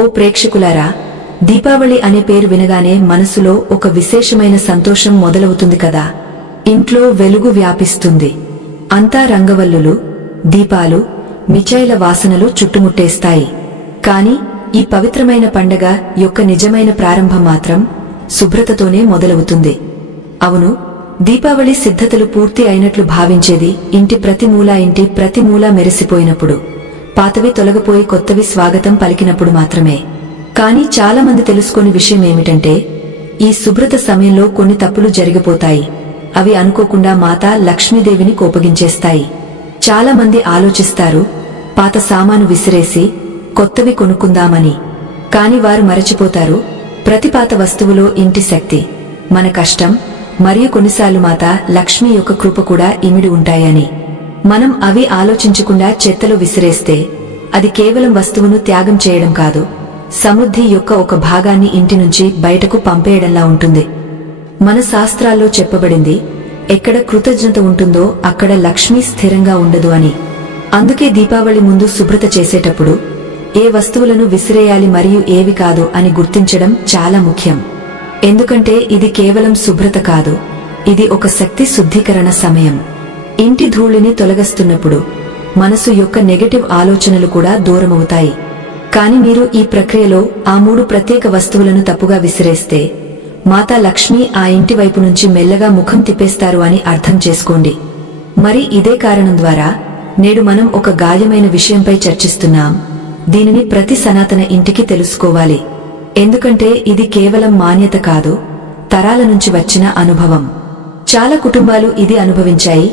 ఓ ప్రేక్షకులారా, దీపావళి అనే పేరు వినగానే మనసులో ఒక విశేషమైన సంతోషం మొదలవుతుంది కదా. ఇంట్లో వెలుగు వ్యాపిస్తుంది. అంతా రంగవల్లులు, దీపాలు, మిఠాయిల వాసనలు చుట్టుముట్టేస్తాయి. కాని ఈ పవిత్రమైన పండగ యొక్క నిజమైన ప్రారంభం మాత్రం శుభ్రతతోనే మొదలవుతుంది. అవును, దీపావళి సిద్ధతలు పూర్తి అయినట్లు భావించేది ఇంటి ప్రతి మూల మెరిసిపోయినప్పుడు, పాతవి తొలగిపోయి కొత్తవి స్వాగతం పలికినప్పుడు మాత్రమే. కానీ చాలా మంది తెలుసుకోని విషయం ఏమిటంటే, ఈ శుభ్రత సమయంలో కొన్ని తప్పులు జరిగిపోతాయి. అవి అనుకోకుండా మాతా లక్ష్మీదేవిని కోపగించేస్తాయి. చాలా మంది ఆలోచిస్తారు పాత సామాను విసిరేసి కొత్తవి కొనుక్కుందామని. కాని వారు మరచిపోతారు ప్రతి పాత వస్తువులో ఇంటి శక్తి, మన కష్టం మరియు కొన్నిసార్లు మాతా లక్ష్మి యొక్క కృప కూడా ఇమిడి ఉంటాయని. మనం అవి ఆలోచించకుండా చెత్తలో విసిరేస్తే అది కేవలం వస్తువును త్యాగం చేయడం కాదు, సమృద్ధి యొక్క ఒక భాగాన్ని ఇంటి నుంచి బయటకు పంపేయడంలా ఉంటుంది. మన శాస్త్రాల్లో చెప్పబడింది, ఎక్కడ కృతజ్ఞత ఉంటుందో అక్కడ లక్ష్మి స్థిరంగా ఉండదు అని. అందుకే దీపావళి ముందు శుభ్రత చేసేటప్పుడు ఏ వస్తువులను విసిరేయాలి మరియు ఏవి కాదు అని గుర్తించడం చాలా ముఖ్యం. ఎందుకంటే ఇది కేవలం శుభ్రత కాదు, ఇది ఒక శక్తి శుద్ధీకరణ సమయం. ఇంటి ధూళిని తొలగిస్తున్నప్పుడు మనసు యొక్క నెగటివ్ ఆలోచనలు కూడా దూరమవుతాయి. కాని మీరు ఈ ప్రక్రియలో ఆ 3 ప్రత్యేక వస్తువులను తప్పుగా విసిరేస్తే మాతా లక్ష్మి ఆ ఇంటి వైపు నుంచి మెల్లగా ముఖం తిప్పేస్తారు అని అర్థం చేసుకోండి. మరి ఇదే కారణం ద్వారా నేడు మనం ఒక గాయమైన విషయంపై చర్చిస్తున్నాం. దీనిని ప్రతి సనాతన ఇంటికి తెలుసుకోవాలి. ఎందుకంటే ఇది కేవలం మాన్యత కాదు, తరాల నుంచి వచ్చిన అనుభవం. చాలా కుటుంబాలు ఇది అనుభవించాయి.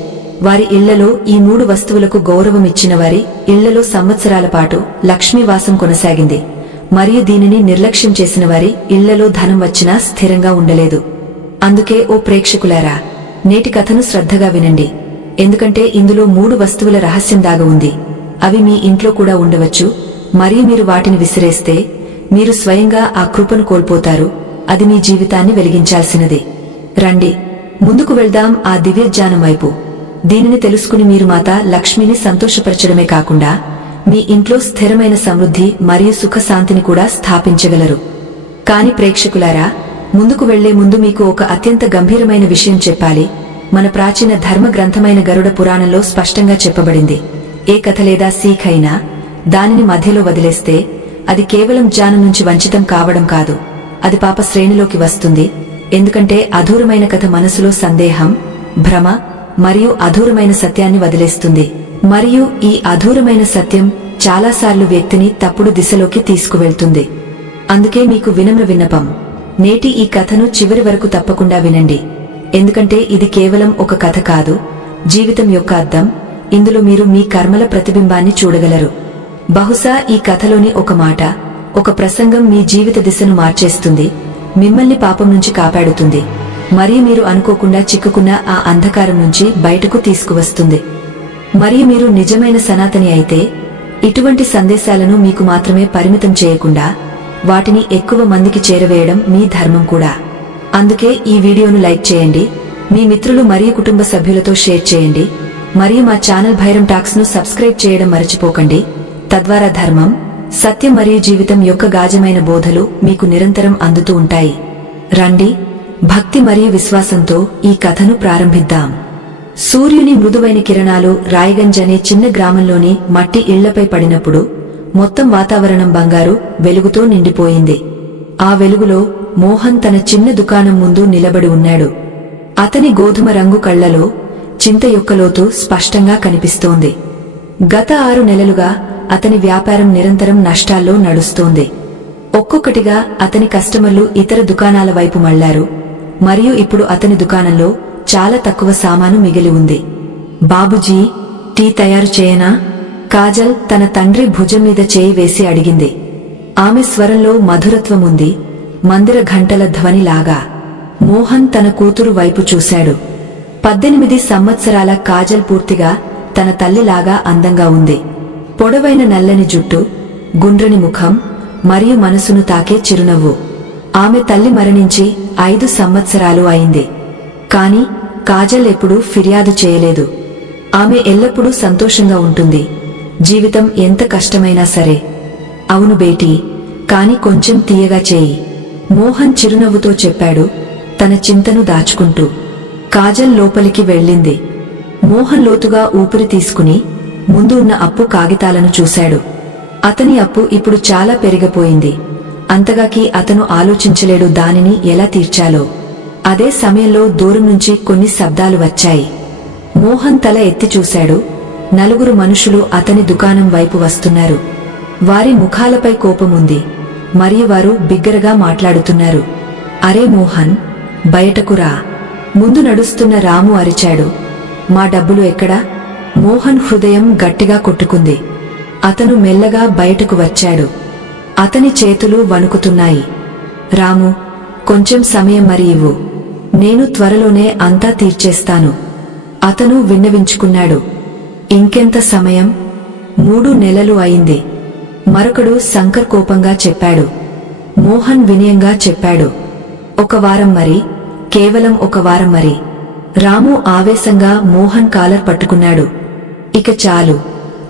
వారి ఇళ్లలో ఈ 3 వస్తువులకు గౌరవం ఇచ్చిన వారి ఇళ్లలో సంవత్సరాల పాటు లక్ష్మీవాసం కొనసాగింది. మరియు దీనిని నిర్లక్ష్యం చేసిన వారి ఇళ్లలో ధనం వచ్చినా స్థిరంగా ఉండలేదు. అందుకే ఓ ప్రేక్షకులారా, నేటి కథను శ్రద్ధగా వినండి. ఎందుకంటే ఇందులో 3 వస్తువుల రహస్యం దాగి ఉంది. అవి మీ ఇంట్లో కూడా ఉండవచ్చు, మరియు మీరు వాటిని విసిరేస్తే మీరు స్వయంగా ఆ కృపను కోల్పోతారు. అది మీ జీవితాన్ని వెలిగించాల్సినది. రండి, ముందుకు వెళ్దాం ఆ దివ్యజ్ఞానం వైపు. దీనిని తెలుసుకుని మీరు మాతా లక్ష్మిని సంతోషపరచడమే కాకుండా మీ ఇంట్లో స్థిరమైన సమృద్ధి మరియు సుఖశాంతిని కూడా స్థాపించగలరు. కాని ప్రేక్షకులారా, ముందుకు వెళ్లే ముందు మీకు ఒక అత్యంత గంభీరమైన విషయం చెప్పాలి. మన ప్రాచీన ధర్మ గ్రంథమైన గరుడ పురాణంలో స్పష్టంగా చెప్పబడింది, ఏ కథ లేదా సీఖ్ అయినా దానిని మధ్యలో వదిలేస్తే అది కేవలం జ్ఞానం నుంచి వంచితం కావడం కాదు, అది పాప శ్రేణిలోకి వస్తుంది. ఎందుకంటే అధూరమైన కథ మనసులో సందేహం, భ్రమ మరియు అధూరమైన సత్యాన్ని వదిలేస్తుంది. మరియు ఈ అధూరమైన సత్యం చాలాసార్లు వ్యక్తిని తప్పుడు దిశలోకి తీసుకువెళ్తుంది. అందుకే మీకు వినమ్ర విన్నపం, నేటి ఈ కథను చివరి వరకు తప్పకుండా వినండి. ఎందుకంటే ఇది కేవలం ఒక కథ కాదు, జీవితం యొక్క అద్దం. ఇందులో మీరు మీ కర్మల ప్రతిబింబాన్ని చూడగలరు. బహుశా ఈ కథలోని ఒక మాట, ఒక ప్రసంగం మీ జీవిత దిశను మార్చేస్తుంది, మిమ్మల్ని పాపం నుంచి కాపాడుతుంది, మరియు మీరు అనుకోకుండా చిక్కుకున్న ఆ అంధకారం నుంచి బయటకు తీసుకువస్తుంది. మరియు మీరు నిజమైన సనాతని అయితే ఇటువంటి సందేశాలను మీకు మాత్రమే పరిమితం చేయకుండా వాటిని ఎక్కువ మందికి చేరవేయడం మీ ధర్మం కూడా. అందుకే ఈ వీడియోను లైక్ చేయండి, మీ మిత్రులు మరియు కుటుంబ సభ్యులతో షేర్ చేయండి, మరియు మా ఛానల్ భైరం టాక్స్ ను సబ్స్క్రైబ్ చేయడం మరచిపోకండి. తద్వారా ధర్మం, సత్యం మరియు జీవితం యొక్క గాజమైన బోధలు మీకు నిరంతరం అందుతూ ఉంటాయి. రండి, భక్తి మరియు విశ్వాసంతో ఈ కథను ప్రారంభిద్దాం. సూర్యుని మృదువైన కిరణాలు రాయగంజ్ అనే చిన్న గ్రామంలోని మట్టి ఇళ్లపై పడినప్పుడు మొత్తం వాతావరణం బంగారు వెలుగుతో నిండిపోయింది. ఆ వెలుగులో మోహన్ తన చిన్న దుకాణం ముందు నిలబడి ఉన్నాడు. అతని గోధుమ రంగు కళ్లలో చింత యొక్క లోతు స్పష్టంగా కనిపిస్తోంది. గత 6 నెలలుగా అతని వ్యాపారం నిరంతరం నష్టాల్లో నడుస్తోంది. ఒక్కొక్కటిగా అతని కస్టమర్లు ఇతర దుకాణాల వైపు మళ్లారు, మరియు ఇప్పుడు అతని దుకాణంలో చాలా తక్కువ సామాను మిగిలి ఉంది. బాబుజీ, టీ తయారు చేయనా? కాజల్ తన తండ్రి భుజం మీద చేయి వేసి అడిగింది. ఆమె స్వరంలో మధురత్వం ఉంది, మందిర ఘంటల ధ్వనిలాగా. మోహన్ తన కూతురు వైపు చూశాడు. 18 సంవత్సరాల కాజల్ పూర్తిగా తన తల్లిలాగా అందంగా ఉంది. పొడవైన నల్లని జుట్టు, గుండ్రని ముఖం మరియు మనసును తాకే చిరునవ్వు. ఆమె తల్లి మరణించి 5 సంవత్సరాలు అయింది. కాని కాజల్ ఎప్పుడూ ఫిర్యాదు చేయలేదు. ఆమె ఎల్లప్పుడూ సంతోషంగా ఉంటుంది, జీవితం ఎంత కష్టమైనా సరే. అవును బేటీ, కాని కొంచెం తీయగా చేయి. మోహన్ చిరునవ్వుతో చెప్పాడు, తన చింతను దాచుకుంటూ. కాజల్ లోపలికి వెళ్ళింది. మోహన్ లోతుగా ఊపిరి తీసుకుని ముందు ఉన్న అప్పు కాగితాలను చూశాడు. అతని అప్పు ఇప్పుడు చాలా పెరిగిపోయింది. అంతగాకి అతను ఆలోచించలేడు దానిని ఎలా తీర్చాలో. అదే సమయంలో దూరం నుంచి కొన్ని శబ్దాలు వచ్చాయి. మోహన్ తల ఎత్తి చూశాడు. నలుగురు మనుషులు అతని దుకాణం వైపు వస్తున్నారు. వారి ముఖాలపై కోపముంది మరియు వారు బిగ్గరగా మాట్లాడుతున్నారు. అరే మోహన్, బయటకు రా! ముందు నడుస్తున్న రాము అరిచాడు. మా డబ్బులు ఎక్కడా? మోహన్ హృదయం గట్టిగా కొట్టుకుంది. అతను మెల్లగా బయటకు వచ్చాడు. అతని చేతులు వణుకుతున్నాయి. రాము, కొంచెం సమయం మరి ఇవ్వు. నేను త్వరలోనే అంతా తీర్చేస్తాను. అతను విన్నవించుకున్నాడు. ఇంకెంత సమయం? 3 నెలలు అయింది. మరొకడు శంకర్ కోపంగా చెప్పాడు. మోహన్ వినయంగా చెప్పాడు. 1 వారం మరి, కేవలం 1 వారం మరి. రాము ఆవేశంగా మోహన్ కాలర్ పట్టుకున్నాడు. ఇక చాలు,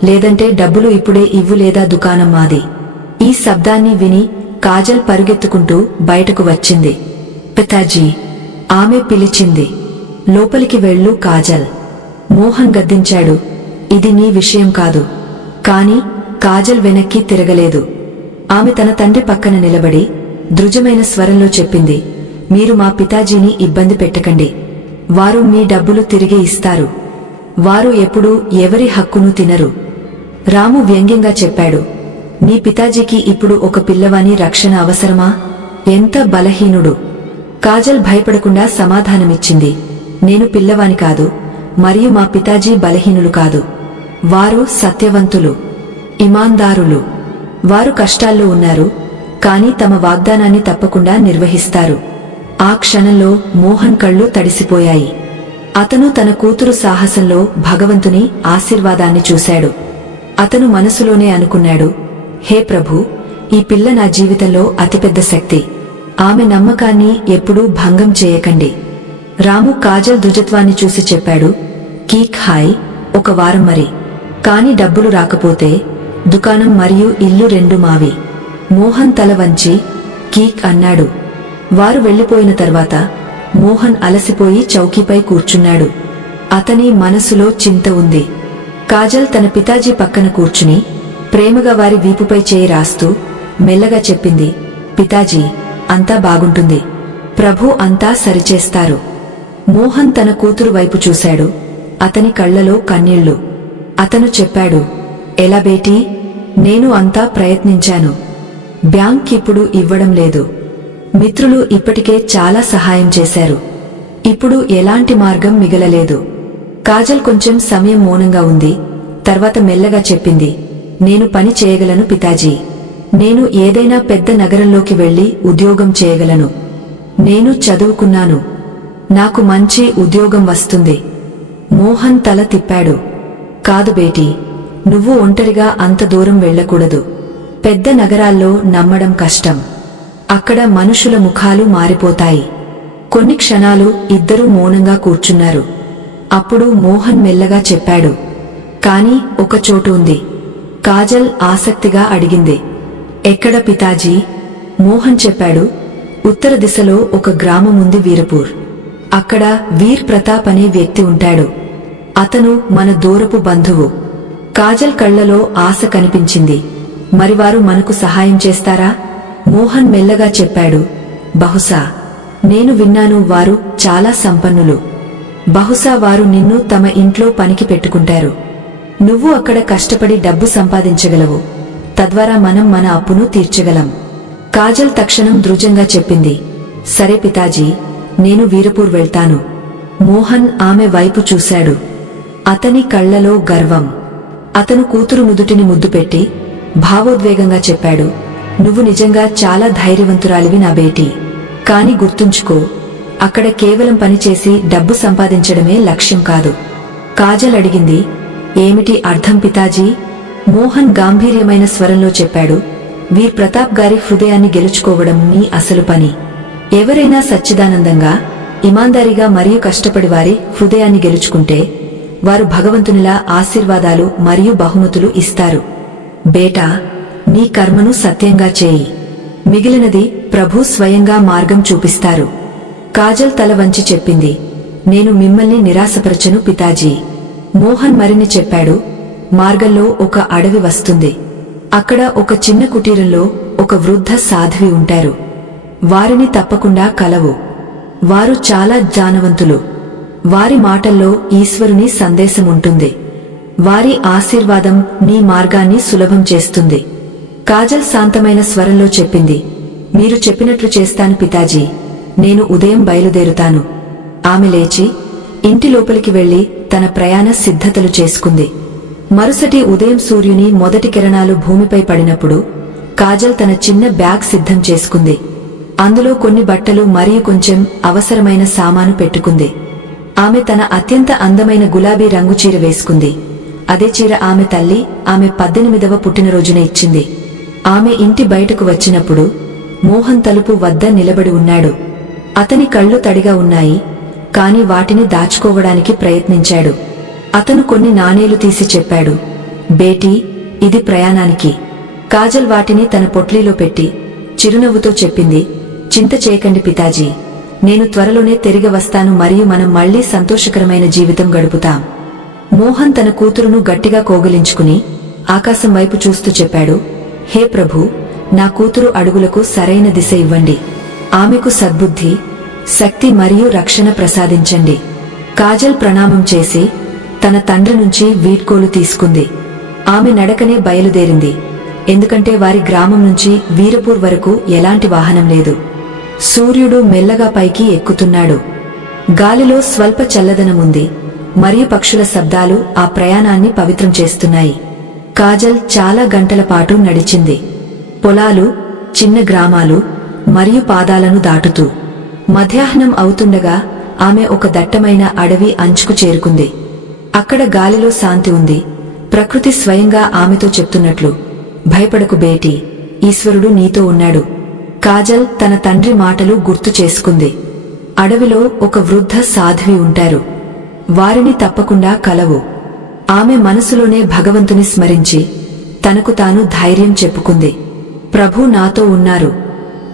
లేదంటే డబ్బులు ఇప్పుడే ఇవ్వు లేదా దుకాణం మాది. ఈ శబ్దాన్ని విని కాజల్ పరుగెత్తుకుంటూ బయటకు వచ్చింది. పితాజీ, ఆమె పిలిచింది. లోపలికి వెళ్ళు కాజల్. మోహన్ గద్దించాడు. ఇది నీ విషయం కాదు. కాని కాజల్ వెనక్కి తిరగలేదు. ఆమె తన తండ్రి పక్కన నిలబడి దృఢమైన స్వరంలో చెప్పింది, మీరు మా పితాజీని ఇబ్బంది పెట్టకండి. వారు మీ డబ్బులు తిరిగి ఇస్తారు. వారు ఎప్పుడూ ఎవరి హక్కును తినరు. రాము వ్యంగ్యంగా చెప్పాడు. నీ పితాజీకి ఇప్పుడు ఒక పిల్లవాని రక్షణ అవసరమా? ఎంత బలహీనుడు! కాజల్ భయపడకుండా సమాధానమిచ్చింది. నేను పిల్లవాని కాదు, మరియు మా పితాజీ బలహీనులు కాదు. వారు సత్యవంతులు, ఇమాందారులు. వారు కష్టాల్లో ఉన్నారు, కాని తమ వాగ్దానాన్ని తప్పకుండా నిర్వహిస్తారు. ఆ క్షణంలో మోహన్ కళ్ళు తడిసిపోయాయి. అతను తన కూతురు సాహసంలో భగవంతుని ఆశీర్వాదాన్ని చూశాడు. అతను మనసులోనే అనుకున్నాడు, హే ప్రభూ, ఈ పిల్ల నా జీవితంలో అతిపెద్ద శక్తి. ఆమె నమ్మకాన్ని ఎప్పుడూ భంగం చేయకండి. రాము కాజల్ దుజత్వాన్ని చూసి చెప్పాడు, కీక్ హాయ్, 1 వారం మరి. కాని డబ్బులు రాకపోతే దుకాణం మరియు ఇల్లు 2 మావి. మోహన్ తల వంచి కీక్ అన్నాడు. వారు వెళ్లిపోయిన తర్వాత మోహన్ అలసిపోయి చౌకీపై కూర్చున్నాడు. అతని మనసులో చింత ఉంది. కాజల్ తన పితాజీ పక్కన కూర్చుని ప్రేమగా వారి వీపుపై చేయి రాస్తూ మెల్లగా చెప్పింది, పితాజీ, అంతా బాగుంటుంది. ప్రభు అంతా సరిచేస్తారు. మోహన్ తన కూతురు వైపు చూశాడు. అతని కళ్లలో కన్నీళ్లు. అతను చెప్పాడు, ఎలా బేటీ? నేను అంతా ప్రయత్నించాను. బ్యాంక్ ఇప్పుడు ఇవ్వడం లేదు. మిత్రులు ఇప్పటికే చాలా సహాయం చేశారు. ఇప్పుడు ఎలాంటి మార్గం మిగలలేదు. కాజల్ కొంచెం సమయం మౌనంగా ఉంది. తర్వాత మెల్లగా చెప్పింది, నేను పని చేయగలను పితాజీ. నేను ఏదైనా పెద్ద నగరంలోకి వెళ్లి ఉద్యోగం చేయగలను. నేను చదువుకున్నాను. నాకు మంచి ఉద్యోగం వస్తుంది. మోహన్ తల తిప్పాడు. కాదు బేటీ, నువ్వు ఒంటరిగా అంత దూరం వెళ్లకూడదు. పెద్ద నగరాల్లో నమ్మడం కష్టం. అక్కడ మనుషుల ముఖాలు మారిపోతాయి. కొన్ని క్షణాలు ఇద్దరూ మౌనంగా కూర్చున్నారు. అప్పుడు మోహన్ మెల్లగా చెప్పాడు, కాని ఒక చోటు ఉంది. కాజల్ ఆసక్తిగా అడిగింది. ఎక్కడ పితాజీ? మోహన్ చెప్పాడు, ఉత్తర దిశలో ఒక గ్రామం ఉంది, వీరపూర్. అక్కడ వీర్ ప్రతాప్ అనే వ్యక్తి ఉంటాడు. అతను మన దూరపు బంధువు. కాజల్ కళ్లలో ఆశ కనిపించింది. మరివారు మనకు సహాయం చేస్తారా? మోహన్ మెల్లగా చెప్పాడు, బహుశా. నేను విన్నాను వారు చాలా సంపన్నులు. బహుశా వారు నిన్ను తమ ఇంట్లో పనికి పెట్టుకుంటారు. నువ్వు అక్కడ కష్టపడి డబ్బు సంపాదించగలవు. తద్వారా మనం మన అప్పును తీర్చగలం. కాజల్ తక్షణం దృఢంగా చెప్పింది, సరే పితాజీ, నేను వీరపూర్ వెళ్తాను. మోహన్ ఆమె వైపు చూశాడు. అతని కళ్లలో గర్వం. అతను కూతురు నుదుటిని ముద్దు పెట్టి భావోద్వేగంగా చెప్పాడు, నువ్వు నిజంగా చాలా ధైర్యవంతురాలివి నా బేటీ. కాని గుర్తుంచుకో, అక్కడ కేవలం పనిచేసి డబ్బు సంపాదించడమే లక్ష్యం కాదు. కాజల్ అడిగింది, ఏమిటి అర్థం పితాజీ? మోహన్ గాంభీర్యమైన స్వరంలో చెప్పాడు, వీర్ ప్రతాప్ గారి హృదయాన్ని గెలుచుకోవడం నీ అసలు పని. ఎవరైనా సచ్చిదానందంగా, ఇమాందారీగా మరియు కష్టపడి వారి హృదయాన్ని గెలుచుకుంటే వారు భగవంతునిలా ఆశీర్వాదాలు మరియు బహుమతులు ఇస్తారు. బేటా, నీ కర్మను సత్యంగా చేయి. మిగిలినది ప్రభు స్వయంగా మార్గం చూపిస్తారు. కాజల్ తల వంచి చెప్పింది, నేను మిమ్మల్ని నిరాశపరచను పితాజీ. మోహన్ మరిన్ని చెప్పాడు, మార్గంలో ఒక అడవి వస్తుంది. అక్కడ ఒక చిన్న కుటీరంలో ఒక వృద్ధ సాధ్వి ఉంటారు. వారిని తప్పకుండా కలవు. వారు చాలా జ్ఞానవంతులు. వారి మాటల్లో ఈశ్వరుని సందేశం ఉంటుంది. వారి ఆశీర్వాదం మీ మార్గాన్ని సులభం చేస్తుంది. కాజల్ శాంతమైన స్వరంలో చెప్పింది, మీరు చెప్పినట్లు చేస్తాను పితాజీ. నేను ఉదయం బయలుదేరుతాను. ఆమె లేచి ఇంటి లోపలికి వెళ్లి తన ప్రయాణ సిద్ధతలు చేసుకుంది. మరుసటి ఉదయం సూర్యుని మొదటి కిరణాలు భూమిపై పడినప్పుడు కాజల్ తన చిన్న బ్యాగ్ సిద్ధం చేసుకుంది. అందులో కొన్ని బట్టలు మరియు కొంచెం అవసరమైన సామాను పెట్టుకుంది. ఆమె తన అత్యంత అందమైన గులాబీ రంగు చీర వేసుకుంది. అదే చీర ఆమె తల్లి ఆమె 18వ పుట్టినరోజున ఇచ్చింది. ఆమె ఇంటి బయటకు వచ్చినప్పుడు మోహన్ తలుపు వద్ద నిలబడి ఉన్నాడు. అతని కళ్ళు తడిగా ఉన్నాయి, కాని వాటిని దాచుకోవడానికి ప్రయత్నించాడు. అతను కొన్ని నాణేలు తీసి చెప్పాడు, బేటీ, ఇది ప్రయాణానికి. కాజల్ వాటిని తన పొట్లీలో పెట్టి చిరునవ్వుతో చెప్పింది, చింత చేయకండి పితాజీ. నేను త్వరలోనే తిరిగి వస్తాను మరియు మనం మళ్లీ సంతోషకరమైన జీవితం గడుపుతాం. మోహన్ తన కూతురును గట్టిగా కోగిలించుకుని ఆకాశం వైపు చూస్తూ చెప్పాడు, హే ప్రభూ, నా కూతురు అడుగులకు సరైన దిశ ఇవ్వండి. ఆమెకు సద్బుద్ధి, శక్తి మరియు రక్షణ ప్రసాదించండి. కాజల్ ప్రణామం చేసి తన తండ్రి నుంచి వీడ్కోలు తీసుకుంది. ఆమె నడకనే బయలుదేరింది. ఎందుకంటే వారి గ్రామం నుంచి వీరపూర్ వరకు ఎలాంటి వాహనం లేదు. సూర్యుడు మెల్లగా పైకి ఎక్కుతున్నాడు. గాలిలో స్వల్ప చల్లదనముంది మరియు పక్షుల శబ్దాలు ఆ ప్రయాణాన్ని పవిత్రం చేస్తున్నాయి. కాజల్ చాలా గంటల పాటు నడిచింది. పొలాలు, చిన్న గ్రామాలు మరియు పాదాలను దాటుతూ. మధ్యాహ్నం అవుతుండగా ఆమె ఒక దట్టమైన అడవి అంచుకు చేరుకుంది. అక్కడ గాలిలో శాంతి ఉంది. ప్రకృతి స్వయంగా ఆమెతో చెప్తున్నట్లు, భయపడకు బేటీ, ఈశ్వరుడు నీతో ఉన్నాడు. కాజల్ తన తండ్రి మాటలు గుర్తు చేసుకుంది. అడవిలో ఒక వృద్ధ సాధ్వి ఉంటారు. వారిని తప్పకుండా కలవు. ఆమె మనసులోనే భగవంతుని స్మరించి తనకు తాను ధైర్యం చెప్పుకుంది, ప్రభు నాతో ఉన్నారు.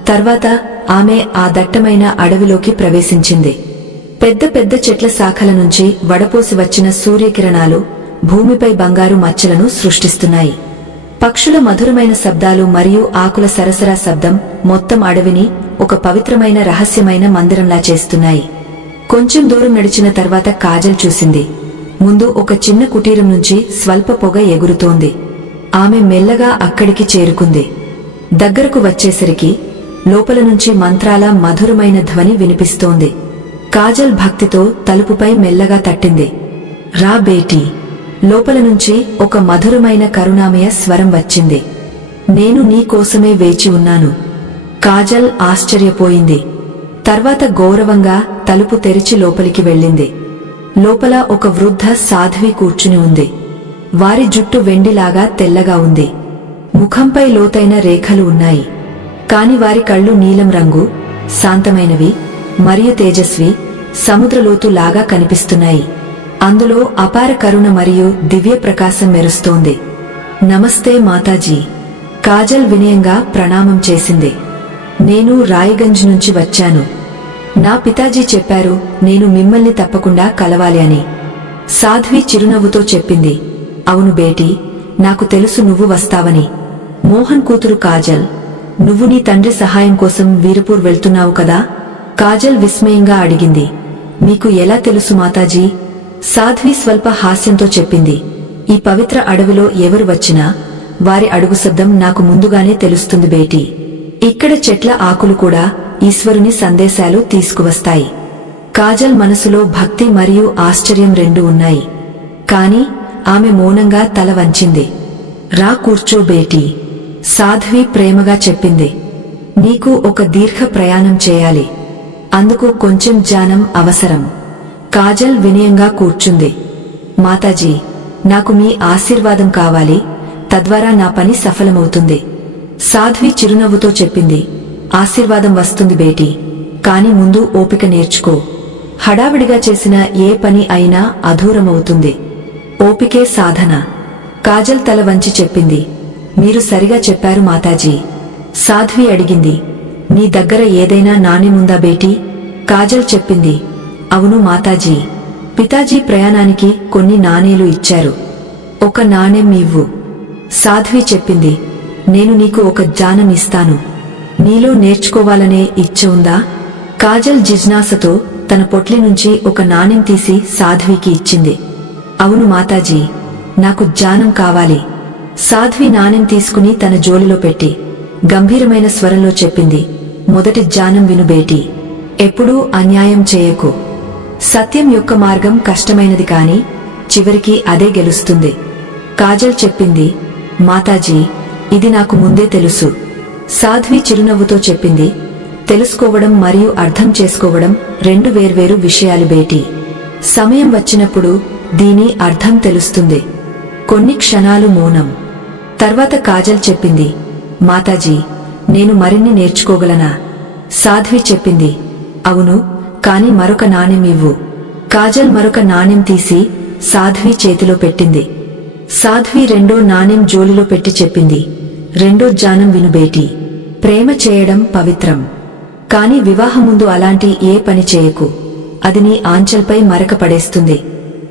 తర్వాత ఆమె ఆ దట్టమైన అడవిలోకి ప్రవేశించింది. పెద్ద పెద్ద చెట్ల శాఖల నుంచి వడపోసి వచ్చిన సూర్యకిరణాలు భూమిపై బంగారు మచ్చలను సృష్టిస్తున్నాయి. పక్షుల మధురమైన శబ్దాలు మరియు ఆకుల సరసరా శబ్దం మొత్తం అడవిని ఒక పవిత్రమైన రహస్యమైన మందిరంలా చేస్తున్నాయి. కొంచెం దూరం నడిచిన తర్వాత కాజల్ చూసింది, ముందు ఒక చిన్న కుటీరం నుంచి స్వల్ప పొగ ఎగురుతోంది. ఆమె మెల్లగా అక్కడికి చేరుకుంది. దగ్గరకు వచ్చేసరికి లోపల నుంచి మంత్రాల మధురమైన ధ్వని వినిపిస్తోంది. కాజల్ భక్తితో తలుపుపై మెల్లగా తట్టింది. రా బేటీ. లోపల నుంచి ఒక మధురమైన కరుణామయ స్వరం వచ్చింది. నేను నీ కోసమే వేచి ఉన్నాను. కాజల్ ఆశ్చర్యపోయింది. తర్వాత గౌరవంగా తలుపు తెరిచి లోపలికి వెళ్ళింది. లోపల ఒక వృద్ధ సాధ్వి కూర్చుని ఉంది. వారి జుట్టు వెండిలాగా తెల్లగా ఉంది. ముఖంపై లోతైన రేఖలు ఉన్నాయి. కాని వారి కళ్ళు నీలం రంగు, శాంతమైనవి మరియు తేజస్వి, సముద్రలోతు లాగా కనిపిస్తున్నాయి. అందులో అపార కరుణ మరియు దివ్య ప్రకాశం మెరుస్తోంది. నమస్తే మాతాజీ. కాజల్ వినయంగా ప్రణామం చేసింది. నేను రాయగంజ్ నుంచి వచ్చాను. నా పితాజీ చెప్పారు నేను మిమ్మల్ని తప్పకుండా కలవాలి అని. సాధ్వి చిరునవ్వుతో చెప్పింది, అవును బేటీ, నాకు తెలుసు నువ్వు వస్తావని. మోహన్ కూతురు కాజల్, నువ్వు నీ తండ్రి సహాయం కోసం వీరపూర్ వెళ్తున్నావు కదా? కాజల్ విస్మయంగా అడిగింది. మీకు ఎలా తెలుసు మాతాజీ? సాధ్వి స్వల్ప హాస్యంతో చెప్పింది, ఈ పవిత్ర అడవిలో ఎవరు వచ్చినా వారి అడుగు శబ్దం నాకు ముందుగానే తెలుస్తుంది బేటీ. ఇక్కడ చెట్ల ఆకులు కూడా ఈశ్వరుని సందేశాలు తీసుకువస్తాయి. కాజల్ మనసులో భక్తి మరియు ఆశ్చర్యం రెండూ ఉన్నాయి. కాని ఆమె మౌనంగా తల వంచింది. రా కూర్చో బేటీ, సాధ్వి ప్రేమగా చెప్పింది. నీకు ఒక దీర్ఘ ప్రయాణం చేయాలి. అందుకు కొంచెం జ్ఞానం అవసరం. కాజల్ వినయంగా కూర్చుంది. మాతాజీ, నాకు మీ ఆశీర్వాదం కావాలి, తద్వారా నా పని సఫలమవుతుంది. సాధ్వి చిరునవ్వుతో చెప్పింది, ఆశీర్వాదం వస్తుంది బేటీ, కాని ముందు ఓపిక నేర్చుకో. హడావిడిగా చేసిన ఏ పని అయినా అధూరమవుతుంది. ఓపికే సాధన. కాజల్ తల వంచి చెప్పింది, మీరు సరిగా చెప్పారు మాతాజీ. సాధ్వి అడిగింది. నీ దగ్గర ఏదైనా నాణ్యముందా బేటీ? కాజల్ చెప్పింది. అవును మాతాజీ, పితాజీ ప్రయాణానికి కొన్ని నాణేలు ఇచ్చారు. ఒక నాణెం ఇవ్వు. సాధ్వి చెప్పింది. నేను నీకు ఒక జ్ఞానం ఇస్తాను. నీలో నేర్చుకోవాలనే ఇచ్చ ఉందా? కాజల్ జిజ్ఞాసతో తన పొట్లి నుంచి ఒక నాణెం తీసి సాధ్వికి ఇచ్చింది. అవును మాతాజీ, నాకు జ్ఞానం కావాలి. సాధ్వి నాణెం తీసుకుని తన జోలిలో పెట్టి గంభీరమైన స్వరంలో చెప్పింది. మొదటి జ్ఞానం విను బేటీ, ఎప్పుడూ అన్యాయం చేయకు. సత్యం యొక్క మార్గం కష్టమైనది కాని చివరికి అదే గెలుస్తుంది. కాజల్ చెప్పింది. మాతాజీ, ఇది నాకు ముందే తెలుసు. సాధ్వి చిరునవ్వుతో చెప్పింది. తెలుసుకోవడం మరియు అర్థం చేసుకోవడం రెండు వేర్వేరు విషయాలు బేటీ. సమయం వచ్చినప్పుడు దీని అర్థం తెలుస్తుంది. కొన్ని క్షణాలు మౌనం తర్వాత కాజల్ చెప్పింది. మాతాజీ, నేను మరిన్ని నేర్చుకోగలనా? సాధ్వి చెప్పింది. అవును, కాని మరొక నాణెం ఇవ్వు. కాజల్ మరొక నాణెం తీసి సాధ్వి చేతిలో పెట్టింది. సాధ్వి రెండో నాణెం జోలిలో పెట్టి చెప్పింది. రెండో జ్ఞానం విను బేటీ, ప్రేమ చేయడం పవిత్రం. కాని వివాహముందు అలాంటి ఏ పని చేయకు. అది నీ ఆంచల్పై మరక పడేస్తుంది.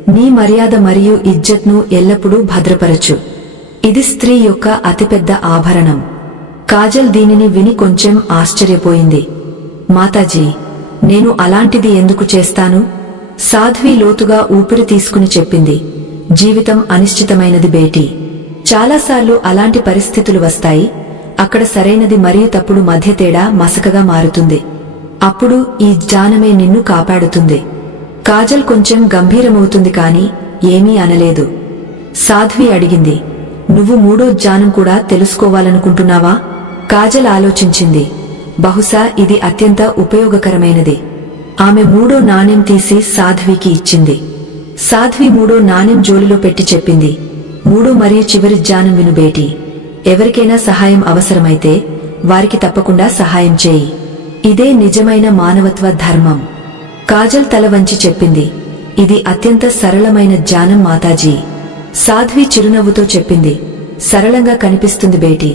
నీ మర్యాద మరియు ఇజ్జత్ను ఎల్లప్పుడూ భద్రపరచు. ఇది స్త్రీ యొక్క అతిపెద్ద ఆభరణం. కాజల్ దీనిని విని కొంచెం ఆశ్చర్యపోయింది. మాతాజీ, నేను అలాంటిది ఎందుకు చేస్తాను? సాధ్వి లోతుగా ఊపిరి తీసుకుని చెప్పింది. జీవితం అనిశ్చితమైనది బేటీ. చాలాసార్లు అలాంటి పరిస్థితులు వస్తాయి. అక్కడ సరైనది మరియు తప్పుడు మధ్య తేడా మసకగా మారుతుంది. అప్పుడు ఈ జ్ఞానమే నిన్ను కాపాడుతుంది. కాజల్ కొంచెం గంభీరమవుతుంది కాని ఏమీ అనలేదు. సాధ్వి అడిగింది. నువ్వు మూడో జ్ఞానం కూడా తెలుసుకోవాలనుకుంటున్నావా? కాజల్ ఆలోచించింది. బహుశా ఇది అత్యంత ఉపయోగకరమైనది. ఆమె మూడో నాణెం తీసి సాధ్వికి ఇచ్చింది. సాధ్వి మూడో నాణెం జోలిలో పెట్టి చెప్పింది. మూడో మరియు చివరి జ్ఞానం విను బేటీ, ఎవరికైనా సహాయం అవసరమైతే వారికి తప్పకుండా సహాయం చేయి. ఇదే నిజమైన మానవత్వ ధర్మం. కాజల్ తల వంచి చెప్పింది. ఇది అత్యంత సరళమైన జ్ఞానం మాతాజీ. సాధ్వి చిరునవ్వుతో చెప్పింది. సరళంగా కనిపిస్తుంది బేటీ,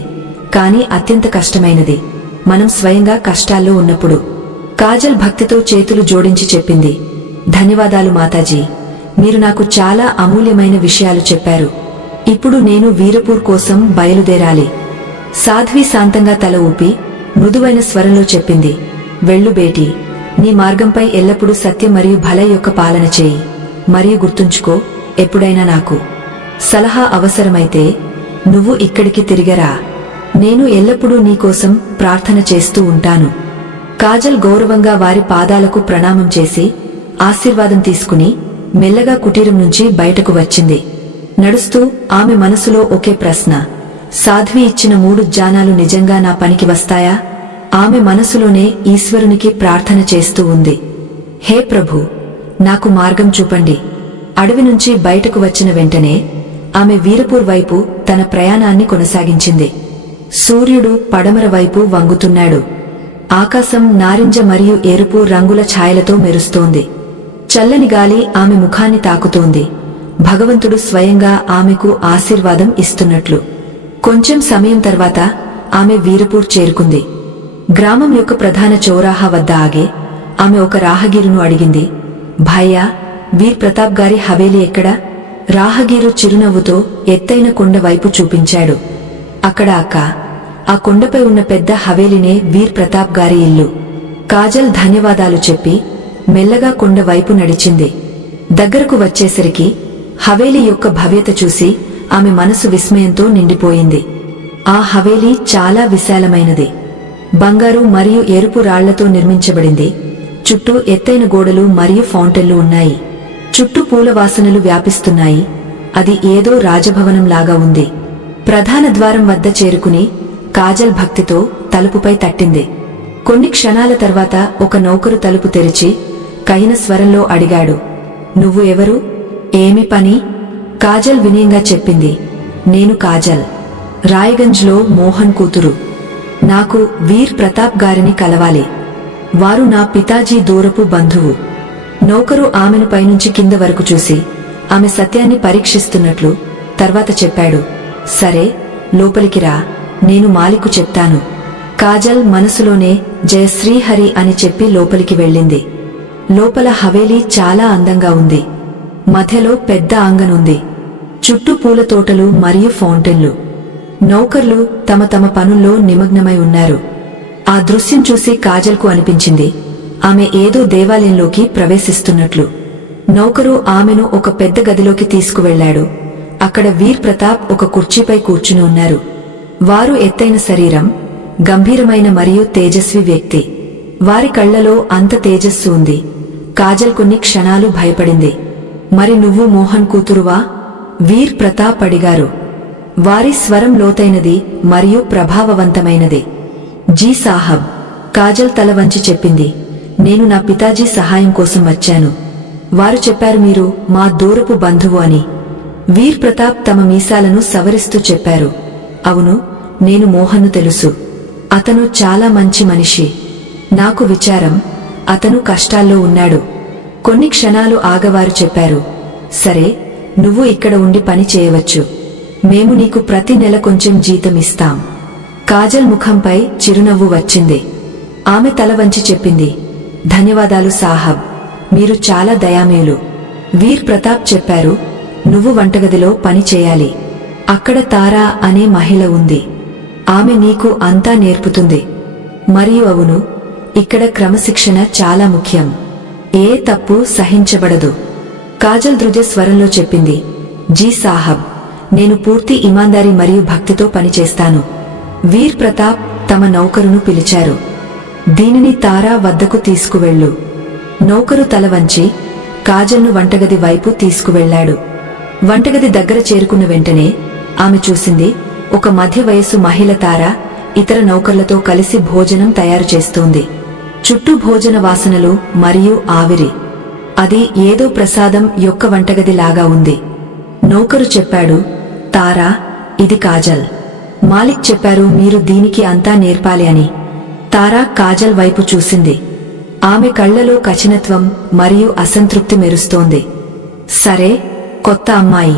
కాని అత్యంత కష్టమైనది మనం స్వయంగా కష్టాల్లో ఉన్నప్పుడు. కాజల్ భక్తితో చేతులు జోడించి చెప్పింది. ధన్యవాదాలు మాతాజీ, మీరు నాకు చాలా అమూల్యమైన విషయాలు చెప్పారు. ఇప్పుడు నేను వీరపూర్ కోసం బయలుదేరాలి. సాధ్వి శాంతంగా తల ఊపి మృదువైన స్వరంలో చెప్పింది. వెళ్ళు బేటీ, నీ మార్గంపై ఎల్లప్పుడూ సత్యం మరియు భల యొక్క పాలన చేయి. మరియు గుర్తుంచుకో, ఎప్పుడైనా నాకు సలహా అవసరమైతే నువ్వు ఇక్కడికి తిరిగరా. నేను ఎల్లప్పుడూ నీకోసం ప్రార్థన చేస్తూ ఉంటాను. కాజల్ గౌరవంగా వారి పాదాలకు ప్రణామం చేసి ఆశీర్వాదం తీసుకుని మెల్లగా కుటీరం నుంచి బయటకు వచ్చింది. నడుస్తూ ఆమె మనసులో ఒకే ప్రశ్న. సాధ్వి ఇచ్చిన మూడు జ్ఞానాలు నిజంగా నా పనికి వస్తాయా? ఆమె మనసులోనే ఈశ్వరునికి ప్రార్థన చేస్తూ ఉంది. హే ప్రభు, నాకు మార్గం చూపండి. అడవి నుంచి బయటకు వచ్చిన వెంటనే ఆమె వీరపూర్ వైపు తన ప్రయాణాన్ని కొనసాగించింది. సూర్యుడు పడమర వైపు వంగుతున్నాడు. ఆకాశం నారింజ మరియు ఎరుపు రంగుల ఛాయలతో మెరుస్తోంది. చల్లని గాలి ఆమె ముఖాన్ని తాకుతోంది. భగవంతుడు స్వయంగా ఆమెకు ఆశీర్వాదం ఇస్తున్నట్లు. కొంచెం సమయం తర్వాత ఆమె వీరపూర్ చేరుకుంది. గ్రామం యొక్క ప్రధాన చౌరాహా వద్ద ఆగే ఆమె ఒక రాహగీరును అడిగింది. భాయ్యా, వీర్ ప్రతాప్ గారి హవేలీ ఎక్కడా? రాహగీరు చిరునవ్వుతో ఎత్తైన కొండ వైపు చూపించాడు. అక్కడ అక్క, ఆ కొండపై ఉన్న పెద్ద హవేలీనే వీర్ ప్రతాప్ గారి ఇల్లు. కాజల్ ధన్యవాదాలు చెప్పి మెల్లగా కొండ వైపు నడిచింది. దగ్గరకు వచ్చేసరికి హవేలీ యొక్క భవ్యత చూసి ఆమె మనసు విస్మయంతో నిండిపోయింది. ఆ హవేలీ చాలా విశాలమైనది. బంగారు మరియు ఎరుపు రాళ్లతో నిర్మించబడింది. చుట్టూ ఎత్తైన గోడలు మరియు ఫౌంటైన్లు ఉన్నాయి. చుట్టూ పూల వాసనలు వ్యాపిస్తున్నాయి. అది ఏదో రాజభవనం లాగా ఉంది. ప్రధాన ద్వారం వద్ద చేరుకుని కాజల్ భక్తితో తలుపుపై తట్టింది. కొన్ని క్షణాల తర్వాత ఒక నౌకరు తలుపు తెరిచి కఠిన స్వరంలో అడిగాడు. నువ్వు ఎవరు? ఏమి పని? కాజల్ వినయంగా చెప్పింది. నేను కాజల్, రాయగంజ్లో మోహన్ కూతురు. నాకు వీర్ ప్రతాప్ గారిని కలవాలి. వారు నా పితాజీ దూరపు బంధువు. నౌకరు ఆమెను పైనుంచి కింద వరకు చూసి ఆమె సత్యాన్ని పరీక్షిస్తున్నట్లు తర్వాత చెప్పాడు. సరే, లోపలికి రా, నేను మాలికు చెప్తాను. కాజల్ మనసులోనే జయ శ్రీహరి అని చెప్పి లోపలికి వెళ్ళింది. లోపల హవేలీ చాలా అందంగా ఉంది. మధ్యలో పెద్ద ఆంగనుంది. చుట్టూ పూల తోటలు మరియు ఫౌంటైన్లు. నౌకర్లు తమ తమ పనుల్లో నిమగ్నమై ఉన్నారు. ఆ దృశ్యం చూసి కాజల్కు అనిపించింది ఆమె ఏదో దేవాలయంలోకి ప్రవేశిస్తున్నట్లు. నౌకరు ఆమెను ఒక పెద్ద గదిలోకి తీసుకువెళ్లాడు. అక్కడ వీర్ ప్రతాప్ ఒక కుర్చీపై కూర్చుని ఉన్నారు. వారు ఎత్తైన శరీరం, గంభీరమైన మరియు తేజస్వి వ్యక్తి. వారి కళ్లలో అంత తేజస్సు ఉంది. కాజల్ కొన్ని క్షణాలు భయపడింది. మరి నువ్వు మోహన్ కూతురువా? వీర్ ప్రతాప్ అడిగారు. వారి స్వరం లోతైనది మరియు ప్రభావవంతమైనది. జీ సాహబ్, కాజల్ తల వంచి చెప్పింది. నేను నా పితాజీ సహాయం కోసం వచ్చాను. వారు చెప్పారు మీరు మా దూరపు బంధువు అని. వీర్ ప్రతాప్ తమ మీసాలను సవరిస్తూ చెప్పారు. అవును, నేను మోహన్ను తెలుసు. అతను చాలా మంచి మనిషి. నాకు విచారం, అతను కష్టాల్లో ఉన్నాడు. కొన్ని క్షణాలు ఆగవారు చెప్పారు. సరే, నువ్వు ఇక్కడ ఉండి పని చేయవచ్చు. మేము నీకు ప్రతి నెల కొంచెం జీతం ఇస్తాం. కాజల్ ముఖంపై చిరునవ్వు వచ్చింది. ఆమె తల వంచి చెప్పింది. ధన్యవాదాలు సాహబ్, మీరు చాలా దయామేలు. వీర్ ప్రతాప్ చెప్పారు. నువ్వు వంటగదిలో పని చేయాలి. అక్కడ తారా అనే మహిళ ఉంది. ఆమె నీకు అంతా నేర్పుతుంది. మరియు అవును, ఇక్కడ క్రమశిక్షణ చాలా ముఖ్యం. ఏ తప్పు సహించబడదు. కాజల్ దృఢ స్వరంలో చెప్పింది. జీ సాహబ్, నేను పూర్తి ఇమాందారీ మరియు భక్తితో పనిచేస్తాను. వీర్ ప్రతాప్ తమ నౌకరును పిలిచారు. దీనిని తారా వద్దకు తీసుకువెళ్ళు. నౌకరు తల వంచి కాజల్ను వంటగది వైపు తీసుకువెళ్లాడు. వంటగది దగ్గర చేరుకున్న వెంటనే ఆమె చూసింది ఒక మధ్య వయస్సు మహిళ తారా ఇతర నౌకర్లతో కలిసి భోజనం తయారు చేస్తోంది. చుట్టూ భోజన వాసనలు మరియు ఆవిరి. అది ఏదో ప్రసాదం యొక్క వంటగది లాగా ఉంది. నౌకరు చెప్పాడు. తారా, ఇది కాజల్. మాలిక్ చెప్పారు మీరు దీనికి అంతా నేర్పాలి అని. తారా కాజల్ వైపు చూసింది. ఆమె కళ్లలో కఠినత్వం మరియు అసంతృప్తి మెరుస్తోంది. సరే, కొత్త అమ్మాయి,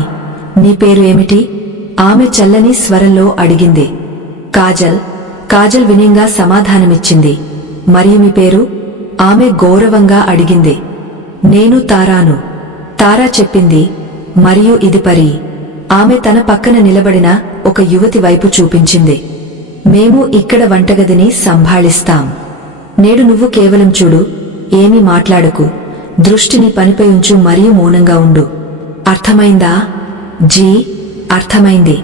నీ పేరు ఏమిటి? ఆమె చల్లని స్వరంలో అడిగింది. కాజల్ వినయంగా సమాధానమిచ్చింది. మరియు మీ పేరు? ఆమె గౌరవంగా అడిగింది. నేను తారాను. తారా చెప్పింది. మరియు ఇది పరి. ఆమె తన పక్కన నిలబడిన ఒక యువతి వైపు చూపించింది. మేము ఇక్కడ వంటగదిని సంభాళిస్తాం. నేడు నువ్వు కేవలం చూడు, ఏమీ మాట్లాడకు. దృష్టిని పనిపై ఉంచు మరియు మౌనంగా ఉండు. అర్థమైందా? జీ, అర్థమైంది.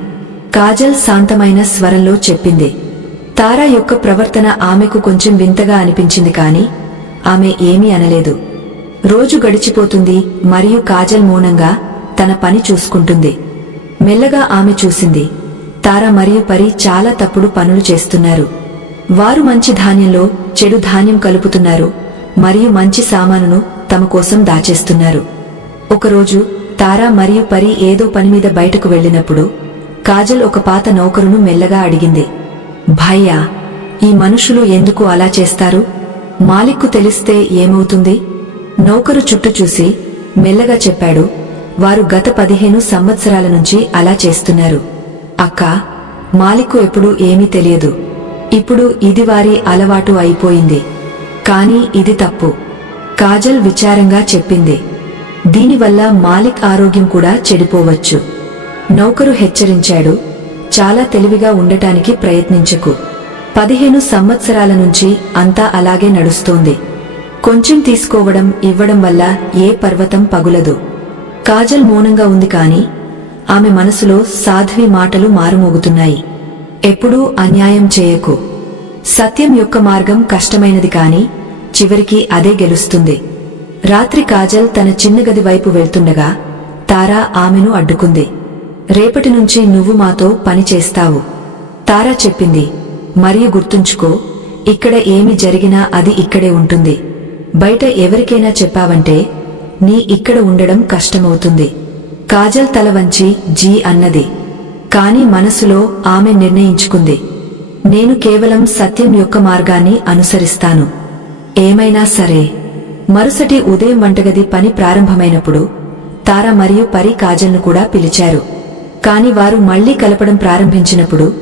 కాజల్ శాంతమైన స్వరంలో చెప్పింది. తారా యొక్క ప్రవర్తన ఆమెకు కొంచెం వింతగా అనిపించింది కాని ఆమె ఏమీ అనలేదు. రోజు గడిచిపోతుంది మరియు కాజల్ మౌనంగా తన పని చూసుకుంటుంది. మెల్లగా ఆమె చూసింది. తారా మరియు పరి చాలా తప్పుడు పనులు చేస్తున్నారు. వారు మంచి ధాన్యంలో చెడు ధాన్యం కలుపుతున్నారు మరియు మంచి సామానును తమ కోసం దాచేస్తున్నారు. ఒకరోజు తారా మరియు పరి ఏదో పనిమీద బయటకు వెళ్లినప్పుడు కాజల్ ఒక పాత నౌకరును మెల్లగా అడిగింది. భయ్యా, ఈ మనుషులు ఎందుకు అలా చేస్తారు? మాలిక్కు తెలిస్తే ఏమవుతుంది? నౌకరు చుట్టూ చూసి మెల్లగా చెప్పాడు. వారు గత 15 సంవత్సరాల నుంచి అలా చేస్తున్నారు. అక్కా, మాలిక్కు ఎప్పుడూ ఏమీ తెలియదు. ఇప్పుడు ఇది వారి అలవాటు అయిపోయింది. కాని ఇది తప్పు. కాజల్ విచారంగా చెప్పింది. దీనివల్ల మాలిక్ ఆరోగ్యం కూడా చెడిపోవచ్చు. నౌకరు హెచ్చరించాడు. చాలా తెలివిగా ఉండటానికి ప్రయత్నించకు. 15 సంవత్సరాల నుంచి అంతా అలాగే నడుస్తోంది. కొంచెం తీసుకోవడం ఇవ్వడం వల్ల ఏ పర్వతం పగులదు. కాజల్ మౌనంగా ఉంది కాని ఆమె మనసులో సాధ్వి మాటలు మారుమోగుతున్నాయి. ఎప్పుడూ అన్యాయం చేయకు. సత్యం యొక్క మార్గం కష్టమైనది కాని చివరికి అదే గెలుస్తుంది. రాత్రి కాజల్ తన చిన్న గది వైపు వెళ్తుండగా తారా ఆమెను అడ్డుకుంది. రేపటి నుంచి నువ్వు మాతో పని చేస్తావు. తారా చెప్పింది. మరియు గుర్తుంచుకో, ఇక్కడ ఏమి జరిగినా అది ఇక్కడే ఉంటుంది. బయట ఎవరికైనా చెప్పావంటే నీ ఇక్కడ ఉండడం కష్టమవుతుంది. కాజల్ తల వంచి జీ అన్నది. కాని మనసులో ఆమె నిర్ణయించుకుంది. నేను కేవలం సత్యం యొక్క మార్గాన్ని అనుసరిస్తాను. ఏమైనా సరే. మరుసటి ఉదయం వంటగది పని ప్రారంభమైనప్పుడు తారా మరియు పరి కాజల్ను కూడా పిలిచారు. కాని వారు మళ్లీ కలపడం ప్రారంభించినప్పుడు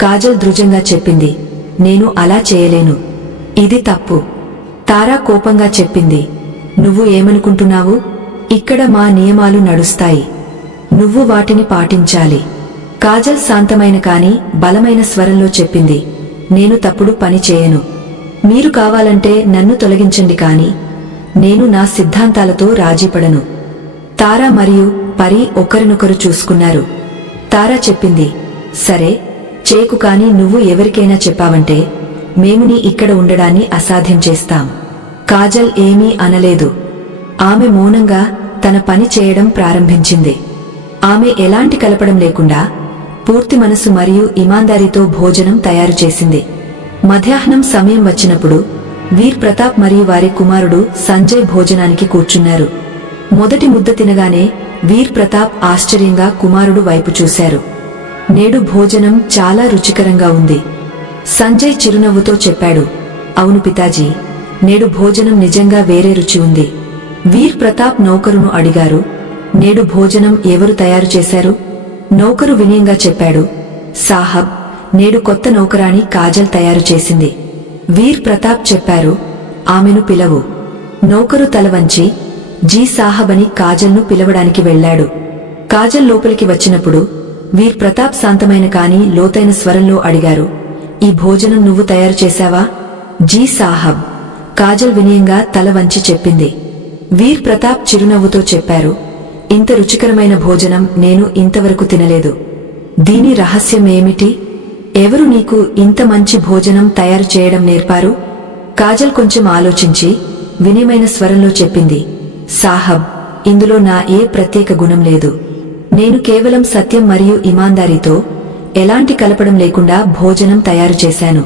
కాజల్ దృఢంగా చెప్పింది. నేను అలా చేయలేను. ఇది తప్పు. తారా కోపంగా చెప్పింది. నువ్వు ఏమనుకుంటున్నావు? ఇక్కడ మా నియమాలు నడుస్తాయి. నువ్వు వాటిని పాటించాలి. కాజల్ శాంతమైన కాని బలమైన స్వరంలో చెప్పింది. నేను తప్పుడు పని చేయను. మీరు కావాలంటే నన్ను తొలగించండి కాని నేను నా సిద్ధాంతాలతో రాజీపడను. తారా మరియు పరి ఒకరినొకరు చూసుకున్నారు. తారా చెప్పింది, సరే చేకు కాని నువ్వు ఎవరికైనా చెప్పావంటే మేము నీ ఇక్కడ ఉండడాన్ని అసాధ్యం చేస్తాం. కాజల్ ఏమీ అనలేదు. ఆమె మౌనంగా తన పని చేయడం ప్రారంభించింది. ఆమె ఎలాంటి కలపడం లేకుండా పూర్తి మనసు మరియు ఇమాందారీతో భోజనం తయారు చేసింది. మధ్యాహ్నం సమయం వచ్చినప్పుడు వీర్ ప్రతాప్ మరియు వారి కుమారుడు సంజయ్ భోజనానికి కూర్చున్నారు. మొదటి ముద్ద తినగానే వీర్ ప్రతాప్ ఆశ్చర్యంగా కుమారుడు వైపు చూశారు. నేడు భోజనం చాలా రుచికరంగా ఉంది. సంజయ్ చిరునవ్వుతో చెప్పాడు, అవును పితాజీ, నేడు భోజనం నిజంగా వేరే రుచి ఉంది. వీర్ ప్రతాప్ నౌకరును అడిగారు, నేడు భోజనం ఎవరు తయారు చేశారు? నౌకరు వినయంగా చెప్పాడు, సాహబ్, నేడు కొత్త నౌకరాణి కాజల్ తయారు చేసింది. వీర్ ప్రతాప్ చెప్పారు, ఆమెను పిలవు. నౌకరు తల వంచి జీ సాహబ్ అని కాజల్ను పిలవడానికి వెళ్లాడు. కాజల్ లోపలికి వచ్చినప్పుడు వీర్ ప్రతాప్ శాంతమైన కాని లోతైన స్వరంలో అడిగారు, ఈ భోజనం నువ్వు తయారు చేశావా? జీ సాహబ్, కాజల్ వినయంగా తల వంచి చెప్పింది. వీర్ ప్రతాప్ చిరునవ్వుతో చెప్పారు, ఇంత రుచికరమైన భోజనం నేను ఇంతవరకు తినలేదు. దీని రహస్యం ఏమిటి? ఎవరు నీకు ఇంత మంచి భోజనం తయారు చేయడం నేర్పారు? కాజల్ కొంచెం ఆలోచించి వినయమైన స్వరంలో చెప్పింది, సాహబ్, ఇందులో నా ఏ ప్రత్యేక గుణం లేదు. నేను కేవలం సత్యం మరియు ఇమాందారీతో ఎలాంటి కలపడం లేకుండా భోజనం తయారు చేశాను.